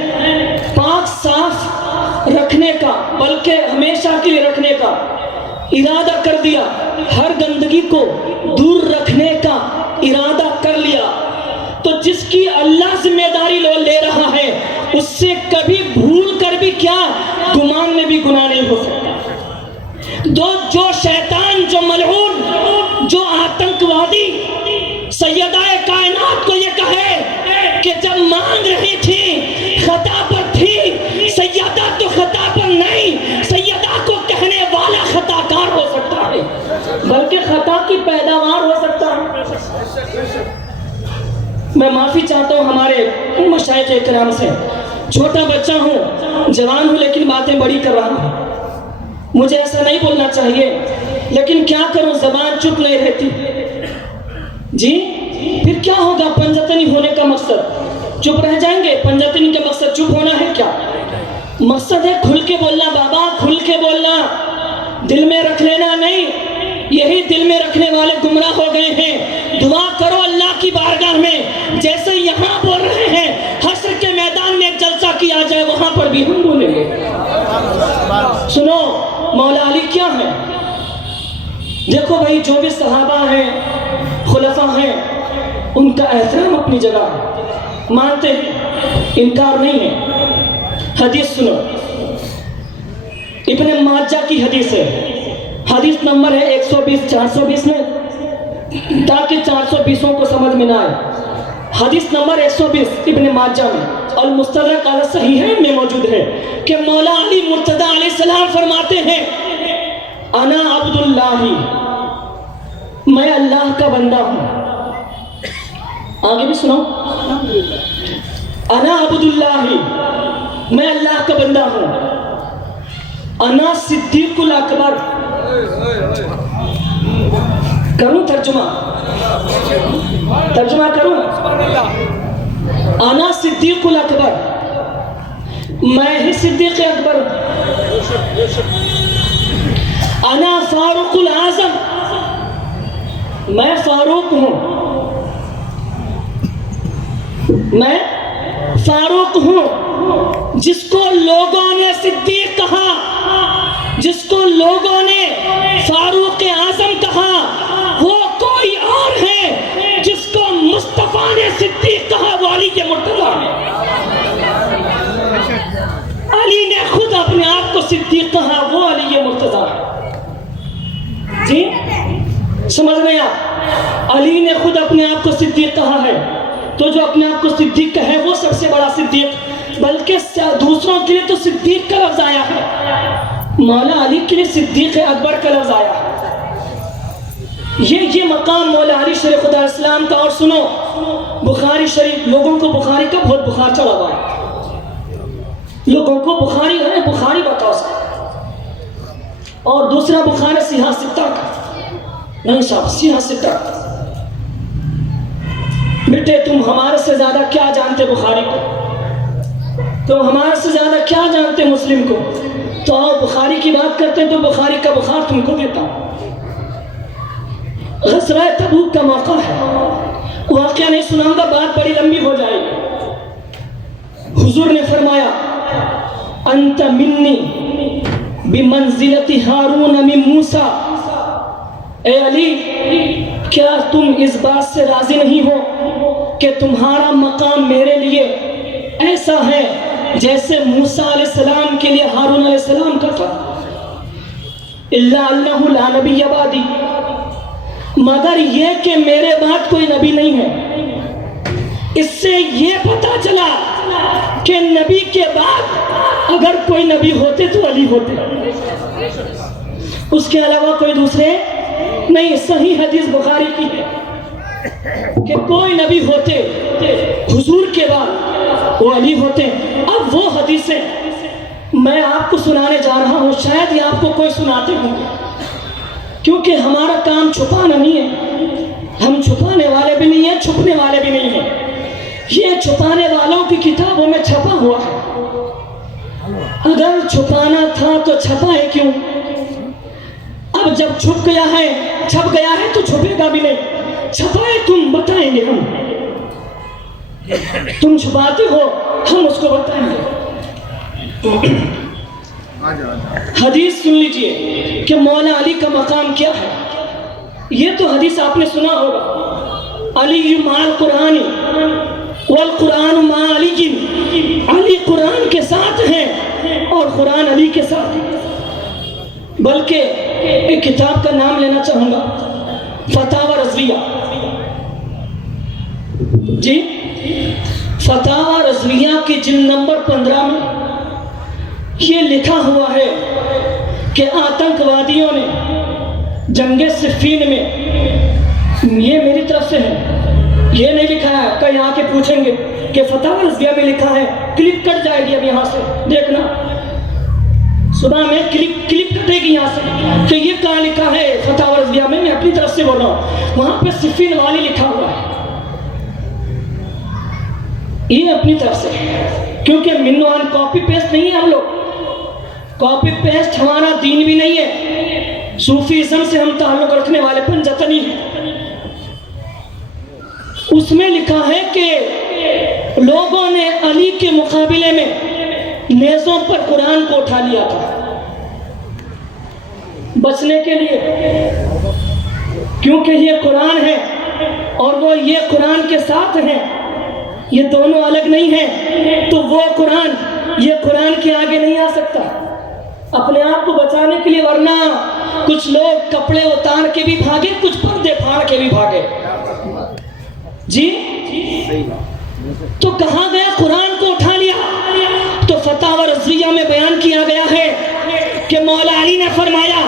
پاک صاف رکھنے کا بلکہ ہمیشہ کے لیے رکھنے کا ارادہ کر دیا، ہر گندگی کو دور رکھنے کا ارادہ کر لیا، تو جس کی اللہ ذمہ داری لے رہا ہے اس سے کبھی بھول کر بھی کیا گمان میں بھی گناہ نہیں ہو سکتا. جو شیطان، جو ملعون، جو آتنکوادی سیدہ کائنات کو یہ کہے کہ جب مانگ رہی تھی خطا پر تھی، سیدہ تو خطا پر نہیں، سیدہ کو کہنے والا خطا کار ہو سکتا ہے بلکہ خطا کی پیداوار ہو سکتا ہے. میں معافی چاہتا ہوں ہمارے مشائخ اکرام سے. چھوٹا بچہ ہوں، جوان ہوں، لیکن باتیں بڑی کر رہا ہوں. مجھے ایسا نہیں بولنا چاہیے لیکن کیا کروں، زبان چپ نہیں رہتی. جی پھر کیا ہوگا؟ پنجتنی ہونے کا مقصد چپ رہ جائیں گے؟ پنجتنی کا مقصد چپ ہونا ہے کیا؟ مقصد ہے کھل کے بولنا. بابا کھل کے بولنا، دل میں رکھ لینا نہیں. یہی دل میں رکھنے والے گمراہ ہو گئے ہیں. دعا کرو اللہ کی بارگاہ میں جیسے یہاں بول رہے ہیں حشر کے میدان میں ایک جلسہ کیا جائے وہاں پر بھی ہم بولیں گے. سنو مولا علی کیا ہے. دیکھو بھائی، جو بھی صحابہ ہیں، خلفاء ہیں، ان کا احترام اپنی جگہ ہے، مانتے ہیں، انکار نہیں ہے. حدیث سنو، ابن ماجہ کی حدیث ہے، حدیث نمبر ہے 120 420 میں، تاکہ 420 کو سمجھ میں نہ آئے. حدیث نمبر 120 ابن ماجہ میں، المستدرک علی صحیحین میں موجود ہے کہ مولا علی مرتضیٰ علیہ السلام فرماتے ہیں انا عبد اللہ، میں اللہ کا بندہ ہوں. آگے بھی سنو، انا عبد اللہ، میں اللہ کا بندہ ہوں. انا صدیق الاکبر، کروں ترجمہ کروں؟ انا صدیق الاکبر، میں ہی صدیق اکبر ہوں. انا فاروق الاعظم، میں فاروق ہوں، میں فاروق ہوں. جس کو لوگوں نے صدیق کہا، جس کو لوگوں نے فاروق اعظم کہا، وہ صدیق کہا وہ علی کے مرتضی ہے. علی نے خود اپنے آپ کو صدیق کہا وہ علی مرتضی ہے. جی سمجھ رہے آپ؟ علی نے خود اپنے آپ کو صدیق کہا ہے. تو جو اپنے آپ کو صدیق کہے وہ سب سے بڑا صدیق، بلکہ دوسروں کے لیے تو صدیق کا لفظ آیا ہے، مولا علی کے لیے صدیق اکبر کا لفظ آیا ہے. یہ مقام مولا علی شریف خدا اسلام کا. اور سنو، بخاری شریف، لوگوں کو بخاری کا بہت بخار چڑھا ہوا ہے، لوگوں کو بخاری بتاؤ سکتا. اور دوسرا بخاری سیاہ ستہ کا، نہیں صاحب سیاہ ستہ. بیٹے تم ہمارے سے زیادہ کیا جانتے بخاری کو، تم ہمارے سے زیادہ کیا جانتے مسلم کو. تو آؤ بخاری کی بات کرتے ہیں تو بخاری کا بخار تم کو دیتا ہوں. غزوہ تبوک کا موقع ہے، واقعہ نہیں سناؤں گا، بات بڑی لمبی ہو جائے گی. حضور نے فرمایا انت منی بمنزلت ہارون من موسیٰ. اے علی کیا تم اس بات سے راضی نہیں ہو کہ تمہارا مقام میرے لیے ایسا ہے جیسے موسیٰ علیہ السلام کے لیے ہارون علیہ السلام کا تھا. الا انہ لا نبی بعدی، مگر یہ کہ میرے بعد کوئی نبی نہیں ہے. اس سے یہ پتا چلا کہ نبی کے بعد اگر کوئی نبی ہوتے تو علی ہوتے، اس کے علاوہ کوئی دوسرے نہیں. صحیح حدیث بخاری کی ہے کہ کوئی نبی ہوتے حضور کے بعد وہ علی ہوتے. اب وہ حدیثیں میں آپ کو سنانے جا رہا ہوں، شاید یہ آپ کو کوئی سناتے ہوں گے، کیونکہ ہمارا کام چھپانا نہیں ہے. ہم چھپانے والے بھی نہیں ہیں، چھپنے والے بھی نہیں ہیں. یہ چھپانے والوں کی کتابوں میں چھپا ہوا ہے. اگر چھپانا تھا تو چھپائے کیوں؟ اب جب چھپ گیا ہے تو چھپے گا بھی نہیں. چھپائے تم، بتائیں گے ہم. تم چھپاتے ہو، ہم اس کو بتائیں گے. حدیث سن لیجئے کہ مولا علی کا مقام کیا ہے. یہ تو حدیث آپ نے سنا ہوگا، علی مع القرآن والقرآن مع علی. علی قرآن کے ساتھ ہیں اور قرآن علی کے ساتھ ہیں. بلکہ ایک کتاب کا نام لینا چاہوں گا، فتاوی رضویہ. جی فتاوی رضویہ کی جلد نمبر 15 میں یہ لکھا ہوا ہے کہ آتنکوادیوں نے جنگ صفین میں، یہ میری طرف سے ہے، یہ نہیں لکھا ہے، کہیں آ کے پوچھیں گے کہ فتاوی رضویہ میں لکھا ہے. کلپ کٹ جائے گی اب یہاں سے، دیکھنا صبح میں کلپ کٹے گی یہاں سے کہ یہ کہاں لکھا ہے فتاوی رضویہ میں. میں اپنی طرف سے بول رہا ہوں، وہاں پہ صفین والی لکھا ہوا ہے. یہ اپنی طرف سے، کیونکہ منوان کاپی پیسٹ نہیں ہے. ہم لوگ کاپی پیسٹ ہمارا دین بھی نہیں ہے. صوفیزم سے ہم تعلق رکھنے والے پنجتنی ہیں. اس میں لکھا ہے کہ لوگوں نے علی کے مقابلے میں نیزوں پر قرآن کو اٹھا لیا تھا بچنے کے لیے، کیونکہ یہ قرآن ہے اور وہ یہ قرآن کے ساتھ ہیں، یہ دونوں الگ نہیں ہیں. تو وہ قرآن یہ قرآن کے آگے نہیں آ سکتا اپنے آپ کو بچانے کے لیے. ورنہ کچھ لوگ کپڑے اتار کے بھی بھاگے، کچھ پردے پھاڑ کے بھی بھاگے. جی تو کہاں گیا؟ قرآن کو اٹھا لیا. تو فتاوی رضویہ میں بیان کیا گیا ہے کہ مولا علی نے فرمایا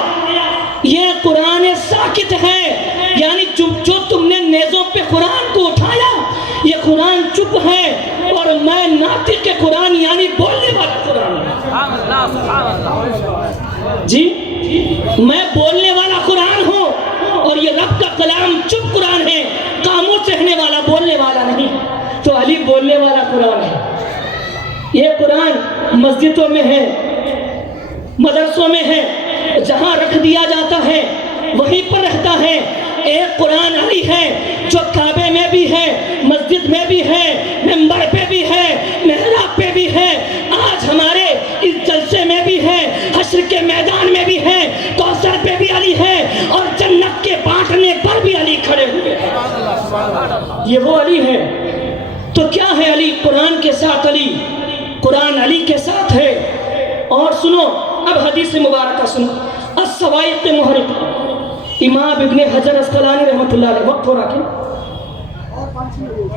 یہ قرآن ساکت ہے، یعنی جو تم نے نیزوں پہ قرآن کو اٹھایا یہ قرآن چپ ہے، اور میں ناطق کے قرآن یعنی بولنے والا قرآن ہوں. جی میں بولنے والا قرآن ہوں اور یہ رب کا کلام چپ قرآن ہے، خاموش رہنے والا، بولنے والا نہیں. تو علی بولنے والا قرآن ہے. یہ قرآن مسجدوں میں ہے، مدرسوں میں ہے، جہاں رکھ دیا جاتا ہے وہیں پر رہتا ہے. ایک قرآن علی ہے جو کعبے میں بھی ہے، مسجد میں بھی ہے، منبر پہ بھی ہے، محراب پہ بھی ہے، آج ہمارے اس جلسے میں بھی ہے، حشر کے میدان میں بھی ہے، کوثر پہ بھی علی ہے، اور جنت کے بانٹنے پر بھی علی کھڑے ہوئے ہیں. یہ وہ علی ہے ہے علی، قرآن کے ساتھ علی، قرآن علی کے ساتھ ہے۔ اور سنو اب حدیث مبارکہ سنو، الصواعق محرقہ، امام ابن حجر اسقلانی رحمۃ اللہ علیہ۔ وقت ہو رہا کیا؟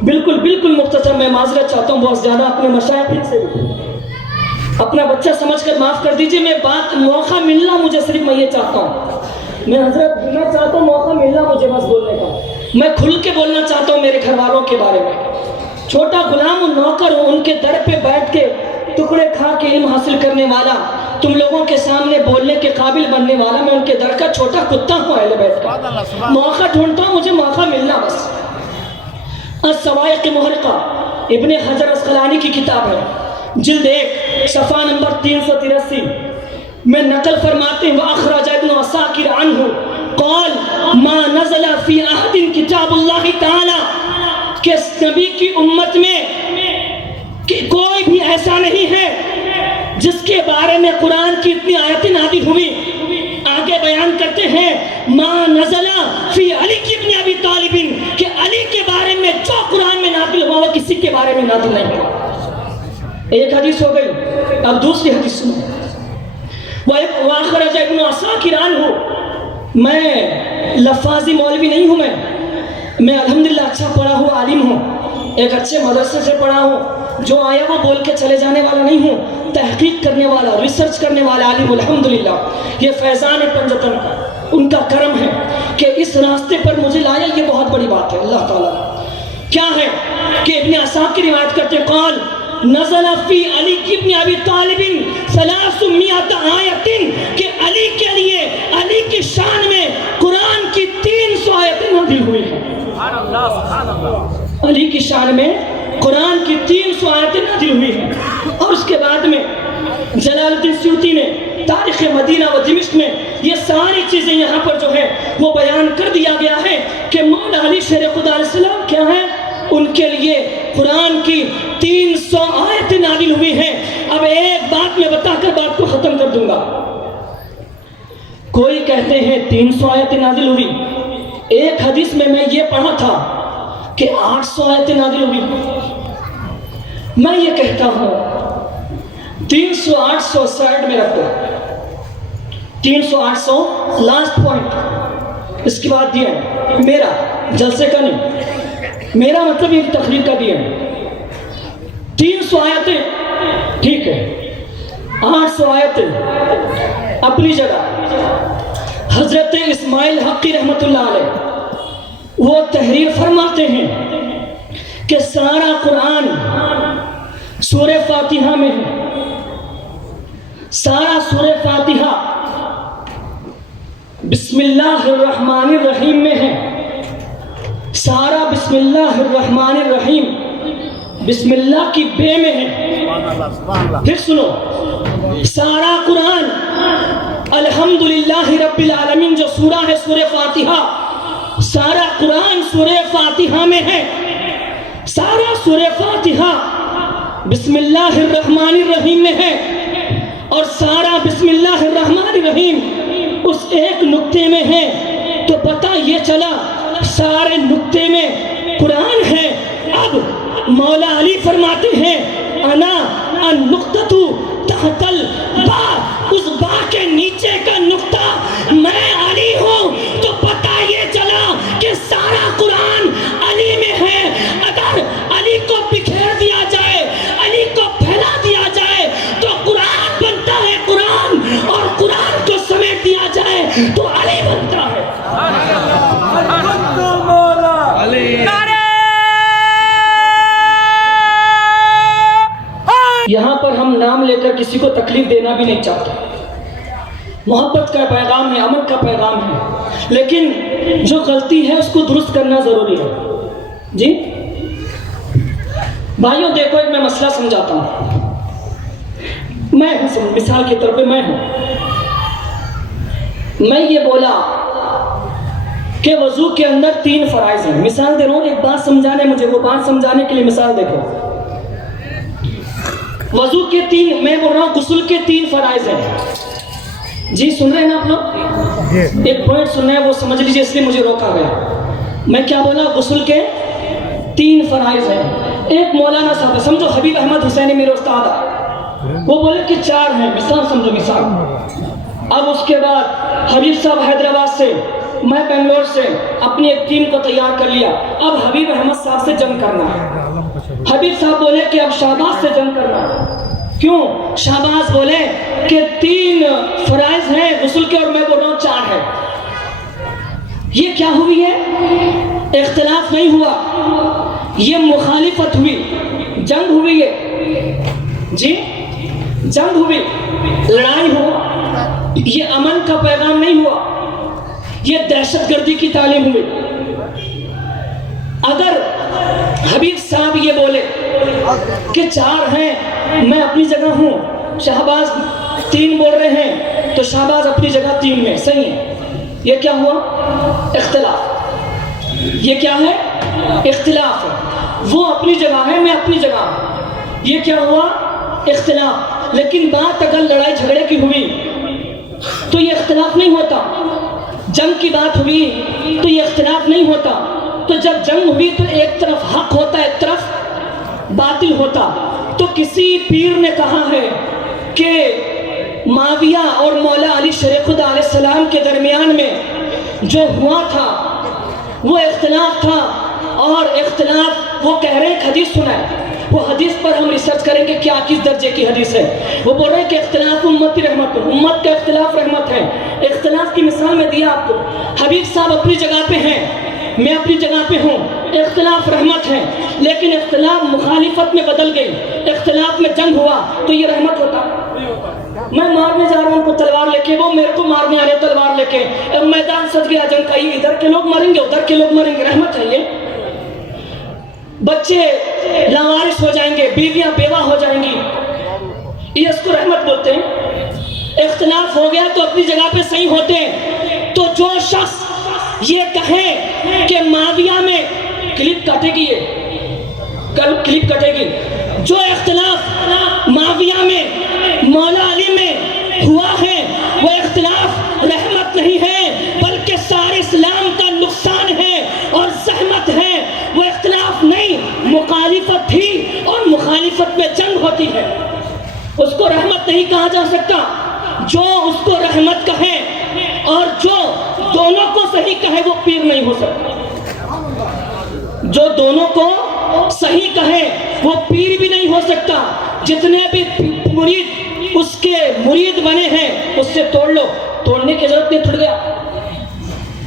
بالکل مختصر، میں معذرت چاہتا ہوں بہت زیادہ اپنے مشائخ سے بھی، اپنا بچہ سمجھ کر معاف کر دیجئے، میں بات موقع ملنا مجھے، صرف میں یہ چاہتا ہوں، میں حضرت میں چاہتا ہوں موقع ملنا مجھے بس بولنے کا، میں کھل کے بولنا چاہتا ہوں میرے گھر والوں کے بارے میں، چھوٹا غلام اور نوکر ہوں، ان کے در پہ بیٹھ کے ٹکڑے کھا کے علم حاصل کرنے والا، تم لوگوں کے سامنے بولنے کے قابل بننے والا، میں ان کے در کا چھوٹا کتا ہوں اہل بیت کا، موقع ڈھونڈتا ہوں، مجھے موقع ملنا بس۔ الصواعق محرقہ ابن حجر اسقلانی کی کتاب ہے، جلد 1 صفحہ نمبر 383 میں نقل فرماتے ہیں، وَأَخْرَجَ ابن عساکر عنہ قال ما نزل فی احد کتاب اللہ تعالی، کہ نبی کی امت میں کوئی بھی ایسا نہیں ہے جس کے بارے میں قرآن کی اتنی آیتیں نازل ہوئی۔ آگے بیان کرتے ہیں ما نزل فی علی ابن ابی طالب، کہ علی کے بارے میں جو قرآن میں نازل ہوا وہ کسی کے بارے میں نازل نہیں ہوا۔ ایک حدیث ہو گئی، اب دوسری حدیث سنو، وَأَخْرَجَ ابن عساکر عنہ، میں لفاظی مولوی نہیں ہوں، میں الحمدللہ اچھا پڑھا ہوا عالم ہوں، ایک اچھے مدرسے سے پڑھا ہوں، جو آیا وہ بول کے چلے جانے والا نہیں ہوں، تحقیق کرنے والا، ریسرچ کرنے والا عالم الحمدللہ۔ یہ فیضان پنجتن کا ان کا کرم ہے کہ اس راستے پر مجھے لایا، یہ بہت بڑی بات ہے اللہ تعالیٰ۔ کیا ہے کہ ابن عساکر کی روایت کرتے ہیں، قال نزل فی علی ابن ابی طالب 300 آیت، کہ علی کے لیے، علی کی شان میں قرآن کی 300 آیتیں نازل ہوئی ہیں۔ علی کی شان میں قرآن کی 300 آیتیں نازل ہوئی ہیں۔ اور اس کے بعد میں جلال الدین سیوطی نے تاریخ مدینہ و دمشق میں یہ ساری چیزیں یہاں پر جو ہے وہ بیان کر دیا گیا ہے کہ مولا علی شیر خدا علیہ السلام کیا ہے، ان کے لیے قرآن کی 300 آیتیں نازل ہوئی ہیں۔ اب ایک بات میں بتا کر بات کو ختم کر دوں گا۔ کوئی کہتے ہیں 300 آیتیں نازل ہوئی، ایک حدیث میں یہ پڑھا تھا کہ 800 آیتیں نازل ہوئی۔ میں یہ کہتا ہوں 300 800 سائڈ میں رکھو، 300 800 لاسٹ پوائنٹ، اس کے بعد دیا میرا جلسے کا نہیں، میرا مطلب یہ تقریر کا دیا 300 آیتیں ٹھیک ہے، 800 آیتیں اپنی جگہ۔ حضرت اسماعیل حقی رحمت اللہ علیہ وہ تحریر فرماتے ہیں کہ سارا قرآن سورہ فاتحہ میں ہے، سارا سورہ فاتحہ بسم اللہ الرحمن الرحیم میں ہے، سارا بسم اللہ الرحمن الرحیم بسم اللہ کی بے میں ہے۔ پھر سنو، سارا قرآن الحمدللہ رب العالمین جو سورہ ہے سورہ فاتحہ، سارا قرآن سورہ فاتحہ میں ہے، سارا سورہ فاتحہ بسم اللہ الرحمن الرحیم میں ہے، اور سارا بسم اللہ الرحمن الرحیم اس ایک نقطے میں ہے۔ تو پتہ یہ چلا سارے نقطے میں قرآن ہے۔ اب مولا علی فرماتے ہیں انا النقطۃ تحت البا، اس با کے نیچے کا نقطہ میں علی ہوں۔ تو پتہ یہ چلا کہ سارا قرآن علی میں ہے۔ اگر علی کو بکھیر دیا جائے، علی کو پھیلا دیا جائے تو قرآن بنتا ہے قرآن، اور قرآن کو سمیٹ دیا جائے تو علی بنتا ہے۔ یہاں پر ہم نام لے کر کسی کو تکلیف دینا بھی نہیں چاہتے، محبت کا پیغام ہے، امن کا پیغام ہے، لیکن جو غلطی ہے اس کو درست کرنا ضروری ہے۔ جی بھائیوں دیکھو، ایک میں مسئلہ سمجھاتا ہوں، میں ہوں مثال کے طور پہ میں یہ بولا کہ وضو کے اندر 3 فرائض ہیں، مثال دے رہا ہوں، ایک بات سمجھانے مجھے، وہ بات سمجھانے کے لیے مثال دیکھو، وضو کے 3، میں بول رہا ہوں غسل کے 3 فرائض ہیں۔ جی سن رہے ہیں نا آپ لوگ؟ ایک پوائنٹ سن رہے ہیں وہ سمجھ لیجیے، اس لیے مجھے روکا گیا۔ میں کیا بولا؟ غسل کے 3 فرائض ہیں۔ ایک مولانا صاحب سمجھو حبیب احمد حسینی میرے استاد ہے، وہ بولے کہ 4 ہیں، مثال سمجھو مثال. اب اس کے بعد حبیب صاحب حیدرآباد سے، میں بنگلور سے اپنی ایک ٹیم کو تیار کر لیا. اب حبیب احمد صاحب سے جنگ کرنا ہے. حبیب صاحب بولے کہ اب شہباز سے جنگ کرنا ہے. کیوں؟ شہباز بولے کہ 3 فرائض ہیں غسل کے اور میں بول رہا ہوں 4 ہے. یہ کیا ہوئی ہے؟ اختلاف نہیں ہوا، یہ مخالفت ہوئی، جنگ ہوئی ہے. جی جنگ ہوئی، لڑائی ہوا. یہ امن کا پیغام نہیں ہوا، یہ دہشت گردی کی تعلیم ہوئی. اگر حبیب صاحب یہ بولے کہ 4 ہیں، میں اپنی جگہ ہوں، شہباز 3 بول رہے ہیں، تو شہباز اپنی جگہ 3 میں صحیح ہے. یہ کیا ہوا؟ اختلاف. یہ کیا ہے؟ اختلاف ہے. وہ اپنی جگہ ہے، میں اپنی جگہ ہوں. یہ کیا ہوا؟ اختلاف. لیکن بات اگر لڑائی جھگڑے کی ہوئی تو یہ اختلاف نہیں ہوتا. جنگ کی بات ہوئی تو یہ اختلاف نہیں ہوتا. تو جب جنگ ہوئی تو ایک طرف حق ہوتا، ایک طرف باطل ہوتا. تو کسی پیر نے کہا ہے کہ معاویہ اور مولا علی شریف خدا علیہ السلام کے درمیان میں جو ہوا تھا وہ اختلاف تھا. اور اختلاف وہ کہہ رہے ہیں، ایک حدیث سنا ہے، وہ حدیث پر ہم ریسرچ کریں گے کیا کس درجے کی حدیث ہے. وہ بول رہے ہیں کہ اختلاف امتی رحمت، امت کا اختلاف رحمت ہے. اختلاف کی مثال میں دیا آپ کو. حبیب صاحب اپنی جگہ پہ ہیں، میں اپنی جگہ پہ ہوں، اختلاف رحمت ہے. لیکن اختلاف مخالفت میں بدل گئی، اختلاف میں جنگ ہوا تو یہ رحمت ہوتا. میں مارنے جا رہا ہوں کو تلوار لے کے، وہ میرے کو مارنے آ رہے تلوار لے کے، اب میدان سج گیا جنگ کا، ادھر کے لوگ مریں گے ادھر کے لوگ مریں گے. رحمت چاہیے. بچے لاوارث ہو جائیں گے، بیویاں بیوہ ہو جائیں گی، یہ اس کو رحمت بولتے ہیں. اختلاف ہو گیا تو اپنی جگہ پہ صحیح ہوتے ہیں. تو جو شخص یہ کہے کہ معاویہ میں کلپ کٹے گی، کل کلپ کٹے گی، جو اختلاف معاویہ میں مولا علی میں ہوا ہے وہ اختلاف رحمت نہیں ہے بلکہ سارے اسلام کا نقصان ہے اور زحمت ہے. وہ اختلاف نہیں، مخالفت تھی اور مخالفت میں جنگ ہوتی ہے. اس کو رحمت نہیں کہا جا سکتا. جو اس کو رحمت کہے اور جو دونوں کو صحیح کہے وہ پیر نہیں ہو سکتا. جو دونوں کو صحیح کہے وہ پیر بھی نہیں ہو سکتا. جتنے بھی مرید اس کے مرید بنے ہیں اس سے توڑ لو، توڑنے کی ضرورت نہیں. ٹوٹ گیا،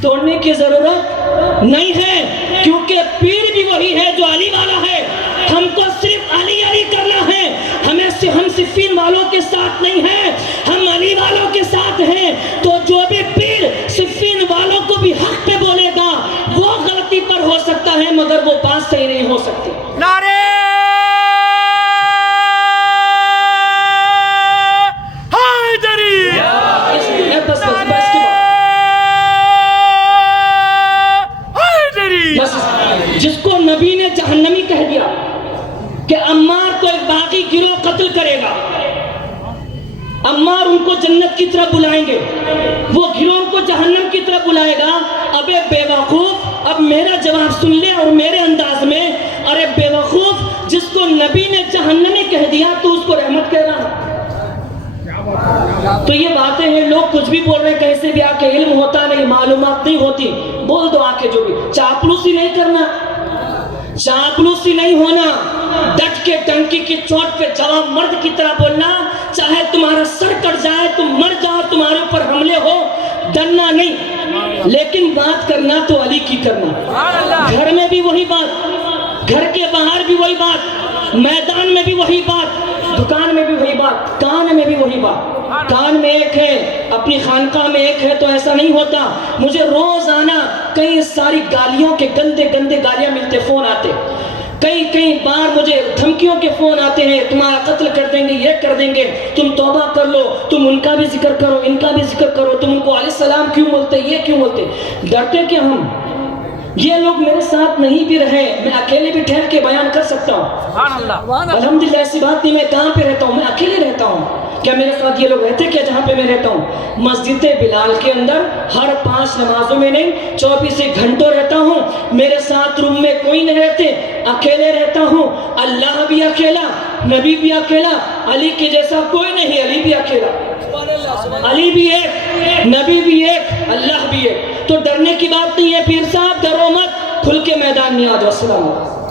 توڑنے کی ضرورت نہیں ہے، کیونکہ پیر بھی وہی ہے جو علی والا ہے. ہم کو صرف علی علی کرنا ہے. ہم صفین والوں کے ساتھ نہیں ہیں، ہم علی والوں کے ساتھ ہیں. تو جو بھی پیر صفین والوں کو بھی حق پہ بولے گا وہ غلطی پر ہو سکتا ہے مگر وہ بات صحیح نہیں ہو سکتی. نعرے حیدری، جس کو نبی نے جہنمی کہہ دیا کہ عمار کو ایک باقی گروہ قتل کرے گا، عمار ان کو جنت کی طرف بلائیں گے، وہ گروہ کو جہنم کی طرف بلائے گا. ابے بے وقوف، اب میرا جواب سن لے اور میرے انداز میں. ارے بے وقوف، جس کو نبی نے جہنمی کہہ دیا تو اس کو رحمت کہہ رہا. تو یہ باتیں ہیں، لوگ کچھ بھی بول رہے ہیں، کہیں سے بھی آ کے علم ہوتا نہیں، معلومات نہیں ہوتی، بول دو آ کے جو بھی. چاپلوسی نہیں کرنا، چاپلوسی نہیں ہونا، ڈٹ کے ٹنکی کی چوٹ پہ جواب مرد کی طرح بولنا. چاہے تمہارا سر کٹ جائے، تم مر جاؤ، تمہارے اوپر حملے ہو، ڈرنا نہیں، لیکن بات کرنا تو علی کی کرنا. گھر میں بھی وہی بات، گھر کے باہر بھی وہی بات، میدان میں بھی وہی بات، دکان میں بھی وہی بات، کان میں بھی وہی بات. کان میں ایک ہے، اپنی خانقاہ میں ایک ہے تو ایسا نہیں ہوتا. مجھے روزانہ کئی ساری گالیوں کے گندے گندے گالیاں ملتے، فون آتے، کئی بار مجھے دھمکیوں کے فون آتے ہیں، تمہارا قتل کر دیں گے، یہ کر دیں گے، تم توبہ کر لو، تم ان کا بھی ذکر کرو، ان کا بھی ذکر کرو، تم ان کو علیہ السلام کیوں بولتے، یہ کیوں بولتے. ڈرتے کہ ہم یہ لوگ میرے ساتھ نہیں بھی رہے، میں اکیلے بھی ٹھہر کے بیان کر سکتا ہوں. الحمدللہ ایسی بات نہیں، میں کہاں پہ رہتا ہوں، میں اکیلے رہتا ہوں. کیا میرے ساتھ یہ لوگ رہتے کیا جہاں پہ میں رہتا ہوں؟ مسجد بلال کے اندر ہر 5 نمازوں میں نہیں 24 گھنٹوں رہتا ہوں. میرے ساتھ روم میں کوئی نہیں رہتے, اکیلے رہتا ہوں. اللہ بھی اکیلا, نبی بھی اکیلا, علی کے جیسا کوئی نہیں, علی بھی اکیلا, علی بھی ایک, نبی بھی ایک, اللہ بھی ایک. تو ڈرنے کی بات نہیں ہے پیر صاحب, ڈرو مت, کھل کے میدان میں آ جاؤ. السلام علیکم.